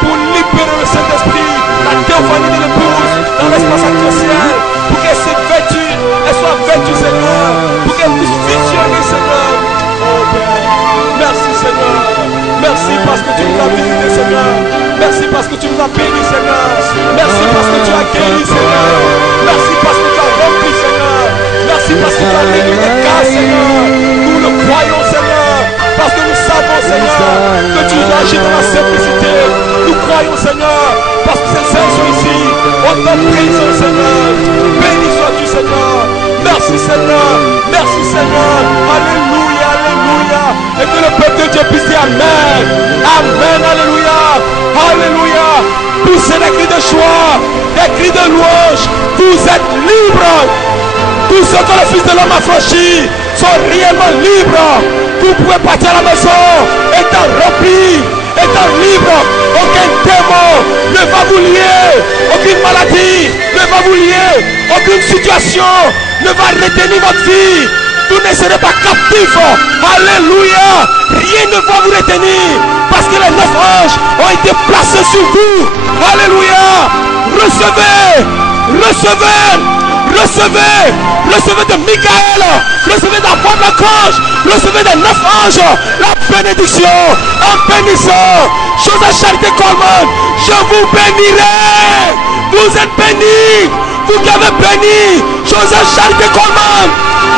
pour libérer le Saint-Esprit, la théophanie de l'épouse dans l'espace arc-en-ciel, pour qu'elle se vêtue, elle soit vêtue, Seigneur, pour qu'elle puisse visionner, Seigneur. Oh Père, merci Seigneur, merci parce que tu nous as visités, Seigneur, merci parce que tu nous as bénis, Seigneur, merci parce que tu as guéri, Seigneur, merci parce que tu as rempli, Seigneur, merci parce que tu as réglé les cas, Seigneur, nous le croyons, Seigneur, parce que nous savons, Seigneur, que tu agis dans la simplicité, nous croyons, Seigneur, parce que ces saints sont ici, on t'en prie, Seigneur, béni sois-tu, Seigneur, merci Seigneur, alléluia, alléluia, et que le peuple de Dieu puisse dire Amen, Amen, alléluia, alléluia, poussez des cris de joie, des cris de louange, vous êtes libres, tous ceux que le Fils de l'homme a franchi sont réellement libres, vous pouvez partir à la maison, étant remplis, étant libre, aucun démon ne va vous lier, aucune maladie ne va vous lier, aucune situation ne va retenir votre vie, vous ne serez pas captifs, alléluia, rien ne va vous retenir, parce que les 9 anges ont été placés sur vous, alléluia, recevez de Michael, recevez de la voix de la cloche, recevez des 9 anges, la bénédiction, en bénissant, chose à Charité Coleman, je vous bénirai, vous êtes bénis, vous qui avez béni, chose à Charité Coleman,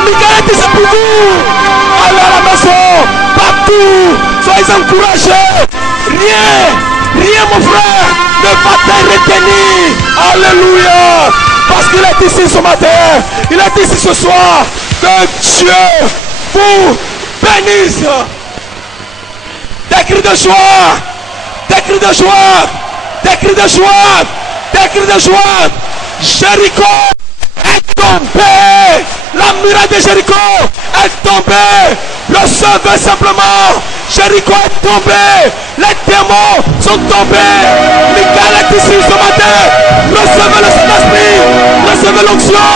Michael est ici pour vous, allez à la maison, partout, soyez encouragés, rien mon frère ne va te retenir, alléluia, parce qu'il est ici ce matin, il est ici ce soir, que Dieu vous bénisse. Des cris de joie, des cris de joie, des cris de joie, des cris de joie. Jéricho est tombé, la muraille de Jéricho est tombée, recevez simplement, Jéricho est tombé, les démons sont tombés, Michael est ici ce matin, recevez le Saint-Esprit, recevez l'onction,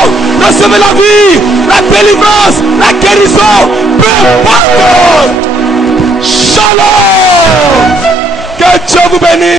recevez la vie, la délivrance, la guérison, peu importe, shalom, que Dieu vous bénisse.